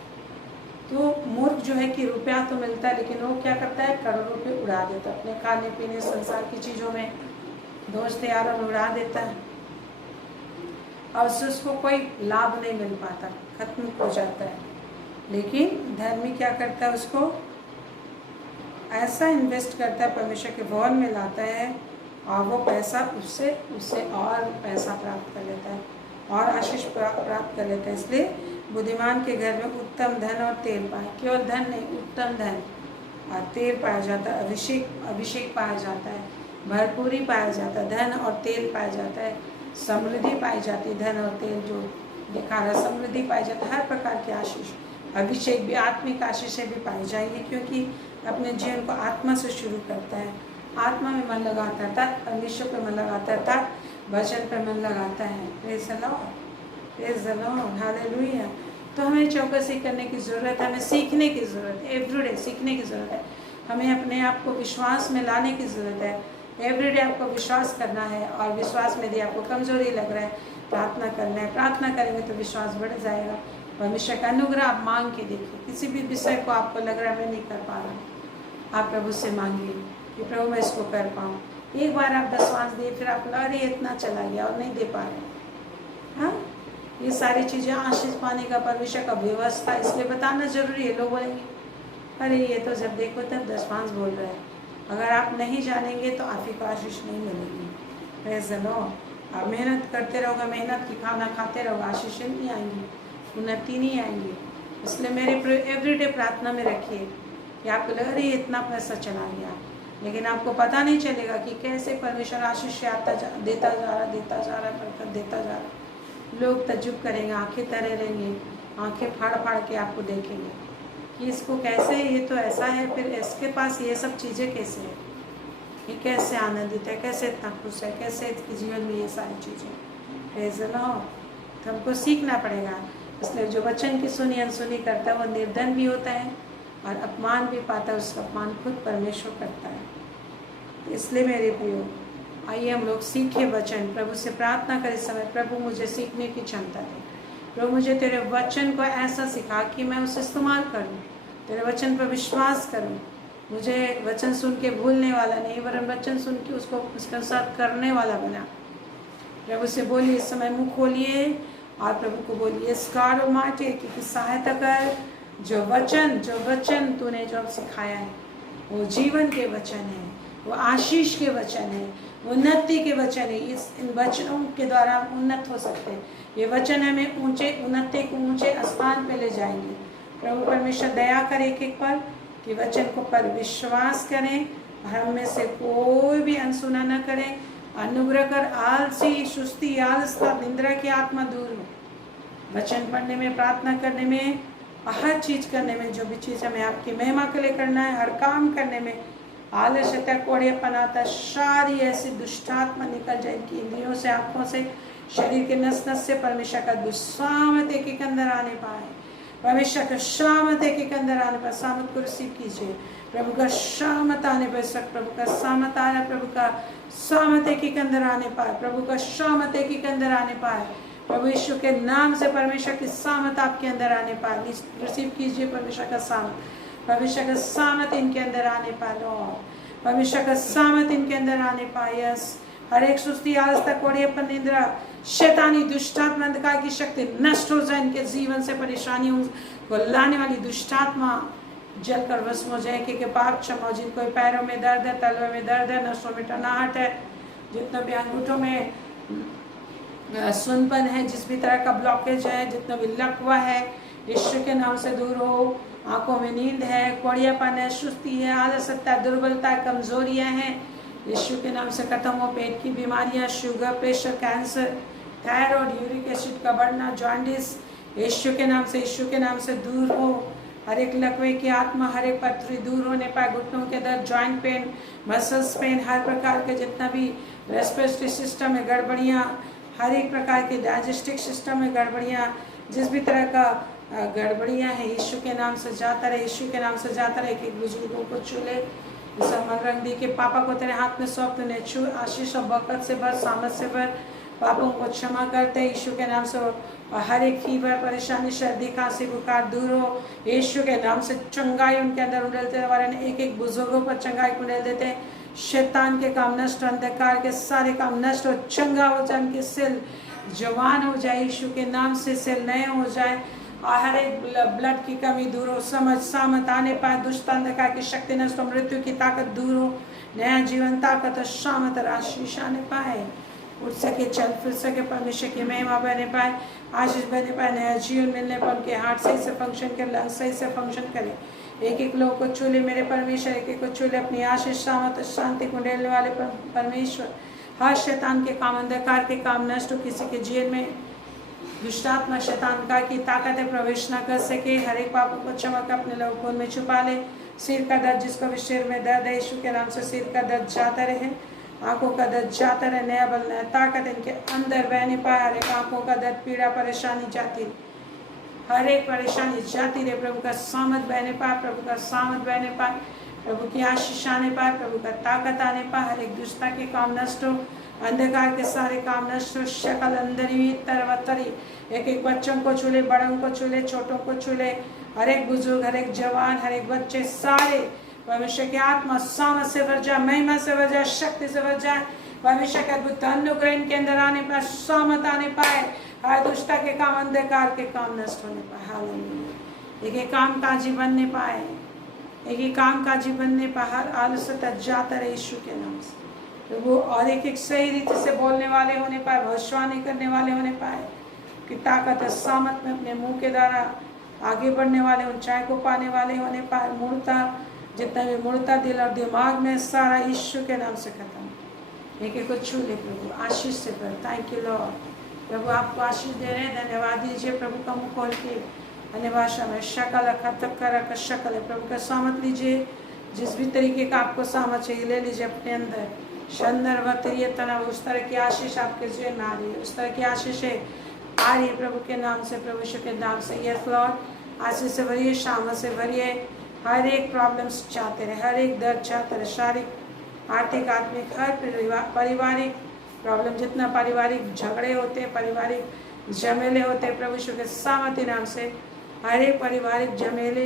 तो मूर्ख जो है कि रुपया तो मिलता है लेकिन वो क्या करता है, करोड़ों रुपये उड़ा देता है अपने खाने पीने संसार की चीज़ों में, दोस्त यारों में उड़ा देता है और उससे उसको कोई लाभ नहीं मिल पाता, खत्म हो जाता है। लेकिन धर्मी क्या करता है, उसको ऐसा इन्वेस्ट करता है, परमेश्वर के भवन में लाता है और वो पैसा उससे और पैसा प्राप्त कर लेता है और आशीष प्राप्त कर लेता है। इसलिए बुद्धिमान के घर में उत्तम धन और तेल पाए, केवल धन नहीं, उत्तम धन और तेल पाया जाता है, अभिषेक पाया जाता है, भरपूरी पाया जाता है, धन और तेल पाया जाता है, समृद्धि पाई जाती है। धन और तेल जो दिखा रहा है, समृद्धि पाई जाती है, हर प्रकार की आशीष, अभिषेक भी, आत्मिक आशीषें भी पाई जाएगी, क्योंकि अपने जीवन को आत्मा से शुरू करता है, आत्मा में मन लगाता था, परमेश्वर पे मन लगाता था, वचन पे मन लगाता है। Praise the Lord, praise the Lord, hallelujah. तो हमें चौकसी करने की ज़रूरत है, हमें सीखने की ज़रूरत है, एवरीडे सीखने की ज़रूरत है, हमें अपने आप को विश्वास में लाने की ज़रूरत है। एवरीडे आपको विश्वास करना है और विश्वास में यदि आपको कमज़ोरी लग रहा है, प्रार्थना करना है, प्रार्थना करेंगे तो विश्वास बढ़ जाएगा। परमेश्वर का अनुग्रह आप मांग के देखिए, किसी भी विषय को आपको लग रहा है मैं नहीं कर पा रहा, आप प्रभु से मांगिए कि प्रभु मैं इसको कर पाऊँ। एक बार आप दशवांश दिए, फिर आप अरे इतना चला गया और नहीं दे पा रहे। हाँ, ये सारी चीज़ें आशीष पाने का परमेश्वर का व्यवस्था, इसलिए बताना जरूरी है। लोग बोलेंगे अरे ये तो जब देखो तब दशवांश बोल रहा है। अगर आप नहीं जानेंगे तो आप ही को आशीष नहीं मिलेगी। Praise the Lord. आप मेहनत करते रहोगे, मेहनत की खाना खाते रहोगे, आशीषें नहीं आएंगी, उन्नति नहीं आएंगी। इसलिए मेरे एवरीडे प्रार्थना में रखिए कि आपको लग रही है इतना पैसा चला गया, लेकिन आपको पता नहीं चलेगा कि कैसे परमेश्वर आशीष देता जा रहा, बरकत देता जा रहा। लोग तज्जुब करेंगे, आंखें तरे रहेंगे, आंखें फाड़ फाड़ के आपको देखेंगे कि इसको कैसे, ये तो ऐसा है, फिर इसके पास ये सब चीज़ें कैसे है, ये कैसे आनंदित है, कैसे इतना खुश है, कैसे इसके जीवन में ये सारी चीज़ें। Praise the Lord. तो हमको सीखना पड़ेगा। इसलिए जो वचन की सुनी अनसुनी करता है वो निर्धन भी होता है और अपमान भी पाता है, उसका अपमान खुद परमेश्वर करता है। इसलिए मेरे प्रियो, आइए हम लोग सीखे वचन, प्रभु से प्रार्थना करें समय, प्रभु मुझे सीखने की क्षमता दे, प्रभु मुझे तेरे वचन को ऐसा सिखा कि मैं उसे इस्तेमाल करूं, तेरे वचन पर विश्वास करूं, मुझे वचन सुन के भूलने वाला नहीं, वरन वचन सुन के उसको उसके साथ करने वाला बना। प्रभु से बोलिए, इस समय मुँह खोलिए और प्रभु को बोलिए, स्कार माटे की सहायता कर। जो वचन तूने जो सिखाया है वो जीवन के वचन है, वो आशीष के वचन है, उन्नति के वचन है। इन वचनों के द्वारा हम उन्नत हो सकते हैं। ये वचन हमें उन्नति को ऊंचे स्थान पे ले जाएंगे। प्रभु परमेश्वर दया करे एक पर कि वचन को पर विश्वास करें, हम में से कोई भी अनसुना न करें। अनुग्रह कर आलसी, सुस्ती, आलसता, निंद्रा की आत्मा दूर हो। वचन पढ़ने में, प्रार्थना करने में, हर चीज करने में, जो भी चीज़ हमें आपकी महिमा के लिए करना है, हर काम करने में आलस्यता, कोड़ेपन आता, सारी ऐसी दुष्टात्मा निकल जाए इनकी इंद्रियों से, आँखों से, शरीर के नस नस से। परमेश्वर का दुस्सामत एक अंदर आने पाए, परमेश्वर का शामत एक अंदर आने पर, सामत को रिसीव कीजिए। प्रभु का शामत आने पर, सब प्रभु का सामत आ रहा, प्रभु का सामत एक अंदर आने पाए, प्रभु का शामत एक अंदर आने पाए। प्रभु यीशु के नाम से परमेश्वर की सामत आपके अंदर आने पाए, रिसीव कीजिए परमेश्वर का सामत, परमेश्वर का सामत इनके अंदर आने पाए। लॉर्ड, परमेश्वर का सामत इनके अंदर आने पाए। यस, हर एक सुस्ती, आलसता, कोड़ेपन, निंद्रा, शैतानी, दुष्टात्मा, अंधकार की शक्ति नष्ट हो जाए। इनके जीवन से परेशानियों को लाने वाली दुष्टात्मा जलकर भस्म हो जाए, क्योंकि पाप क्षमा। जिनको पैरों में दर्द है, तलवे में दर्द है, नसों में टनाहट है, जितना भी अंगूठों में सुनपन है, जिस भी तरह का ब्लॉकेज है, जितना भी लकवा है, यीशु के नाम से दूर हो। आंखों में नींद है, कोड़ियापन है, सुस्ती है, आलसता, दुर्बलता, कमजोरियां हैं, यीशु के नाम से खत्म हो। पेट की बीमारियां, sugar, pressure, cancer, thyroid, uric acid का बढ़ना, जॉन्डिस, यीशु के नाम से दूर हो। हर एक लकवे की आत्मा, हर एक पथरी दूर होने पाए। घुटनों के दर्द, जॉइंट पेन, मसल्स पेन, हर प्रकार के जितना भी रेस्पिरेटरी सिस्टम में गड़बड़ियाँ, हर एक प्रकार के डाइजेस्टिव सिस्टम में गड़बड़ियाँ, जिस भी तरह का गड़बड़ियाँ हैं, यीशु के नाम से जाता रहे, यीशु के नाम से जाता रहे। एक बुजुर्गों को छू ले, मन रंग दी के पापा को तेरे हाथ में सौंप, तूने छू, आशीष और बरकत से भर, सामत से भर, पापों को क्षमा करते यीशु के नाम से। हर एक फीवर, परेशानी, सर्दी, खांसी, बुखार दूर हो यीशु के नाम से। चंगाई उनके अंदर उंडेलते वाले एक एक बुजुर्गों पर चंगाई उंडेल देते हैं। शैतान के काम नष्ट, अंधकार के सारे काम नष्ट हो, चंगा हो जाए, उनके सेल जवान हो जाए यीशु के नाम से, सेल नए हो जाए। हर एक ब्लड की कमी दूर हो, समझ सामत आने पाए, दुष्ट अंधकार की शक्ति नष्ट हो, मृत्यु की ताकत दूर हो, नया जीवन, ताकत और शामत और आशीष आने पाए, उठ सके, चल फिर सके, परमेश्वर की महिमा बने पाए, आशीष बने पाए, नया जीवन मिलने पर उनके हार्ट सही से फंक्शन करे, लंग्स सही से फंक्शन करे। एक एक लोग को छू ले मेरे परमेश्वर, एक एक को छू ले, अपनी आशीष, सामत और शांति को ढेलने वाले परमेश्वर। हर शैतान के काम, अंधकार के काम नष्ट हो, किसी के जीवन में दुष्टात्मा शैतान का की ताकतें प्रवेश न कर सके। हर एक पापों को चमक अपने लोग खून में छुपा ले। सिर का दर्द, जिसको भी सिर में दर्द है, यीशु के नाम से सिर का दर्द जाता रहे, आंखों का दर्द जाता रहे, नया बल, नया ताकत इनके अंदर बहने पाए। हर एक आंखों का दर्द, पीड़ा, परेशानी जाती, हर एक परेशानी जाती रहे। प्रभु का सामत बहने पाए, प्रभु का सामत बहने पाए, प्रभु की आशीष आने पाए, प्रभु का ताकत आने पाए। हर एक दुष्टता के काम नष्ट हो, अंधकार के सारे काम नष्ट हो, शकल अंदरी तरवतरी। एक एक बच्चों को छूले, बड़ों को छूले, छोटों को छूले, हर एक बुजुर्ग, हर एक जवान, हर एक बच्चे, सारे परमेश्वर की आत्मा सामत से भर जाए, महिमा से भर जाए, शक्ति से भर जाए। परमेश्वर के अद्भुत अनुग्रह इनके अंदर आने पाए, सामत आने पाए, हर दुष्टता के काम, अंधकार के काम नष्ट होने पाए। हालेलुया। एक एक काम काजी बनने पाए, एक एक काम काजी बनने पाए, हर आलस्यता जाता रहे यीशु के नाम से प्रभु। और एक एक सही रीति से बोलने वाले होने पाए, भविष्यवाणी करने वाले होने पाए, कि ताकत सामत में अपने मुंह के द्वारा आगे बढ़ने वाले, ऊंचाई को पाने वाले होने पाए। मूर्ता, जितना भी मूर्ता दिल और दिमाग में, सारा यीशु के नाम से खत्म। एक एक को छू ले प्रभु, आशीष से भर। Thank you Lord. प्रभु आपको आशीष दे रहे हैं, धन्यवाद दीजिए प्रभु का मुँह खोल के अन्य भाषा में। शकल खतक शकल है, प्रभु का सामत लीजिए, जिस भी तरीके का आपको सामत चाहिए ले लीजिए अपने अंदर। शंदर वतरिय तनाव, उस तरह की आशीष आपके जीवन में आ रही है, उस तरह की आशीष है आ रही है प्रभु के नाम से, प्रभु यीशु के नाम से। यस लॉर्ड, आशीष से भरिए, शाम से भरिए। हर एक प्रॉब्लम्स चाहते रहे, हर एक दर्द चाहते रहे, शारीरिक, आर्थिक, आत्मिक, हर पारिवारिक प्रॉब्लम, जितना पारिवारिक झगड़े होते हैं, पारिवारिक झमेले होते हैं, प्रभु यीशु के सामर्थ्य नाम से हर एक पारिवारिक झमेले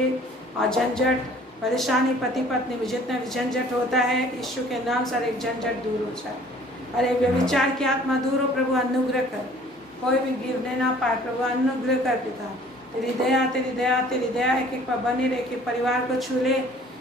और झंझट, परेशानी, पति पत्नी में जितना भी झंझट होता है, यीशु के नाम से हर एक झंझट दूर हो जाए। अरे व्यभिचार की आत्मा दूर हो प्रभु, अनुग्रह कर, कोई भी गिरने ना पाए प्रभु, अनुग्रह कर पिता। तेरी दया, तेरी दया, तेरी दया एक एक पर बनी रहे, कि परिवार को छू ले।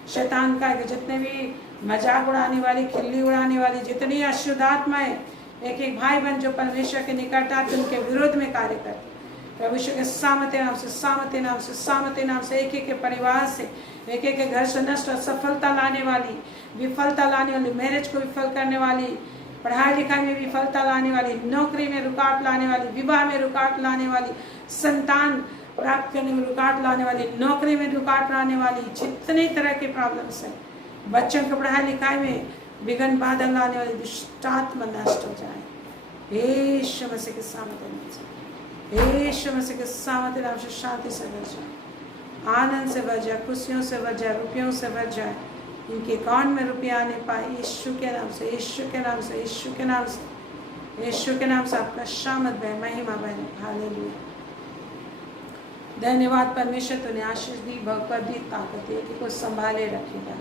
शैतान का जितने भी मजाक उड़ाने वाली, खिल्ली उड़ाने वाली, जितनी अशुद्ध आत्माएं, एक एक भाई बहन जो परमेश्वर के निकट आते, उनके विरोध में कार्य करते प्रभु यीशु के सामर्थ्य नाम से, सामर्थ्य नाम से, सामर्थ्य नाम से, एक एक के परिवार से, एक एक के घर से नष्ट और सफलता लाने वाली, विफलता लाने वाली, मैरिज को विफल करने वाली, पढ़ाई लिखाई में विफलता लाने वाली, नौकरी में रुकावट लाने वाली, विवाह में रुकावट लाने वाली, संतान प्राप्त करने में रुकावट लाने वाली, नौकरी में रुकावट लाने वाली, जितने तरह के प्रॉब्लम्स हैं, बच्चों की पढ़ाई लिखाई में विघ्न बाधा लाने वाली दुष्टात्मा नष्ट हो जाए। यीशु मसीह के सामर्थ्य नाम से, यीशु मसीह के सामर्थ्य नाम से शांति से भर जाए, आनंद से भर जाए, खुशियों से भर जाए, रुपयों से भर जाए, इनके अकाउंट में रुपया आने पाए यीशु के नाम से, यीशु के नाम से, यीशु के नाम से, यीशु के नाम से। आपका शामत बहे, महिमा बहे। हालेलुया। धन्यवाद परमेश्वर, तूने आशीष दी, बरकत दी, ताकत दी, कि को संभाले रखेगा,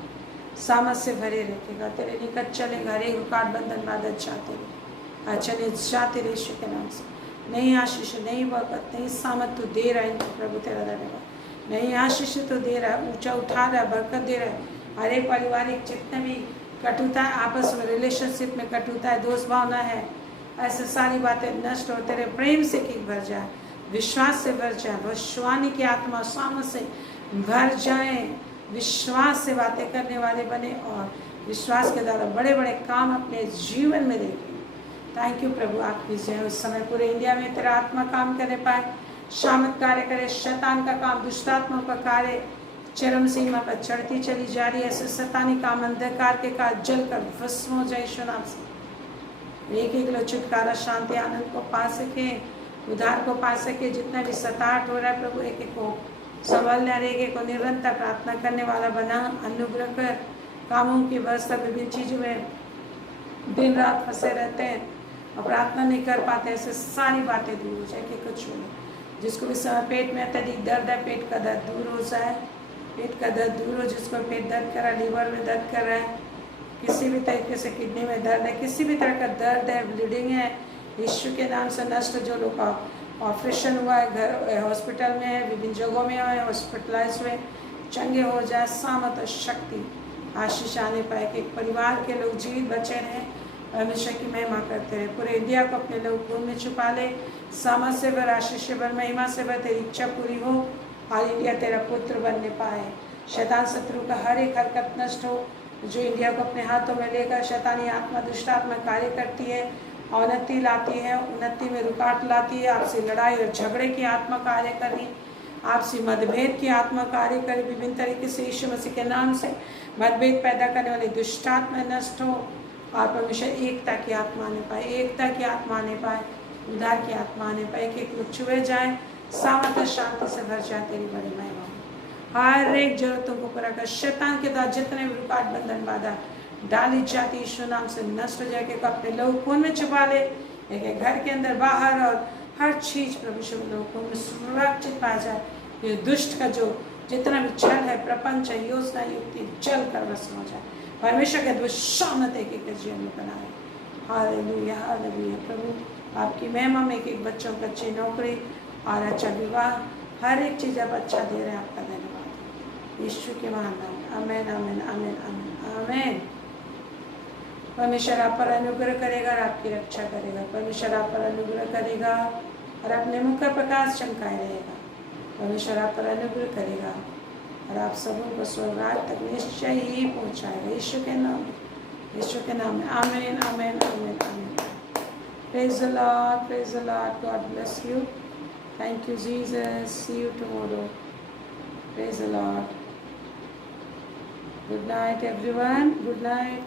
सामत से भरे रखेगा, तेरे निकट चलेगा, हर एक रुकावट बंधन बाधा चाहते रहे, चले जाते रहे यीशु के नाम से। नई आशीष, नई बरकत, नई सामत तू दे रहा है इनको प्रभु, तेरा धन्यवाद। नई आशीष तो दे रहा है, ऊंचा उठा रहा है, बरकत दे रहा है। हर एक पारिवारिक जितने भी कटुता है, आपस में रिलेशनशिप में कटुता है, दोस्त भावना है, ऐसे सारी बातें नष्ट हो, तेरे प्रेम से की भर जाए, विश्वास से भर जाए, भविष्यवाणी की आत्मा सामत से भर जाए, विश्वास से बातें करने वाले बने और विश्वास के द्वारा बड़े बड़े काम अपने जीवन में देखें। थैंक यू प्रभु, आपकी जय। उस समय पूरे इंडिया में तेरा आत्मा काम करने पाए, शामत कार्य करे, शैतान का काम, दुष्टात्मा का कार्य चरम सीमा पर चढ़ती चली जा रही है, ऐसे शैतानी काम, अंधकार के काज जल कर भस्म हो जाए यीशु नाम से। एक एक लोग छुटकारा, शांति, आनंद को पा सके उद्धार को पा सके। जितना भी सताहट हो रहा है प्रभु, एक एक को संभालने और एक एक को निरंतर प्रार्थना करने वाला बना अनुग्रह कर। कामों की व्यवस्था विभिन्न चीज़ों में दिन रात फंसे रहते हैं और प्रार्थना नहीं कर पाते, ऐसे सारी बातें दूर हो जाए कि कुछ हो। जिसको भी समय पेट में अत्यधिक दर्द है, पेट का दर्द दूर हो जाए, पेट का दर्द दूर हो। जिसको पेट दर्द कर रहा है, लीवर में दर्द कर रहा है, किसी भी तरीके से किडनी में दर्द है, किसी भी तरह का दर्द है, ब्लीडिंग है, यीशु के नाम से नष्ट। जो लोग का ऑपरेशन हुआ है, घर हॉस्पिटल में है, विभिन्न जगहों में है, हॉस्पिटलाइज में, चंगे हो जाए। सामर्थ और शक्ति आशीष आने पाए कि एक परिवार के लोग जीवित बचे रहें, परमेश्वर की महिमा करते रहे। पूरे इंडिया को अपने लोग खून में छुपा ले। सामर्थ से भर, आशीष से भर, महिमा से भर, तेरी इच्छा पूरी हो और इंडिया तेरा पुत्र बनने पाए। शैतान शत्रु का हर एक हरकत नष्ट हो जो इंडिया को अपने हाथों में लेकर शैतानी आत्मा, दुष्ट आत्मा कार्य करती है, अवनति लाती है, उन्नति में रुकावट लाती है। आपसी लड़ाई और झगड़े की आत्मा कार्य करी, आपसी मतभेद की आत्मा कार्य करी। विभिन्न तरीके से यीशु मसीह के नाम से मतभेद पैदा करने वाली दुष्ट आत्मा नष्ट हो और परमेश्वर एकता की आत्मा आने पाए, एकता की आत्मा आने पाए, उद्धार की आत्मा आने पाए। एक एक लोग छुए जाए, सामर्थ शांति से भर जाए। तेरी बड़ी महिमा हर एक जरूरतों को पूरा कर। शैतान के द्वारा जितने भी रुकावट, बंधन, बाधा डाली जाती यीशु नाम से नष्ट हो जाए। कि अपने लोग खून में छुपा ले, एक घर के अंदर बाहर और हर चीज प्रभु लोगों में सुरक्षित पाया जाए। ये दुष्ट का जो जितना भी छल है, प्रपंच है, योजना युक्ति जल कर भस्म हो जाए। परमेश्वर के दुष्ट एक एक जीवन में बनाए। Hallelujah, hallelujah. प्रभु आपकी महिमा में एक एक बच्चों को अच्छी नौकरी और अच्छा विवाह, हर एक चीज़ आप अच्छा दे रहे हैं। आपका धन्यवाद यीशु के महान नाम। आमेन, आमेन, आमेन, आमेन, आमेन। परमेश्वर आप पर अनुग्रह करेगा और आपकी रक्षा करेगा। परमेश्वर आप पर अनुग्रह करेगा और अपने मुख का प्रकाश चमकाए रहेगा। परमेश्वर आप पर अनुग्रह करेगा और आप सबों को स्वर्ग तक निश्चय ही पहुंचाएगा। यीशु के नाम, यीशु के नाम में amen, amen, amen, amen. Praise the lord, praise the lord. God bless you. Thank you Jesus. See you tomorrow. Praise the lord. Good night everyone. Good night.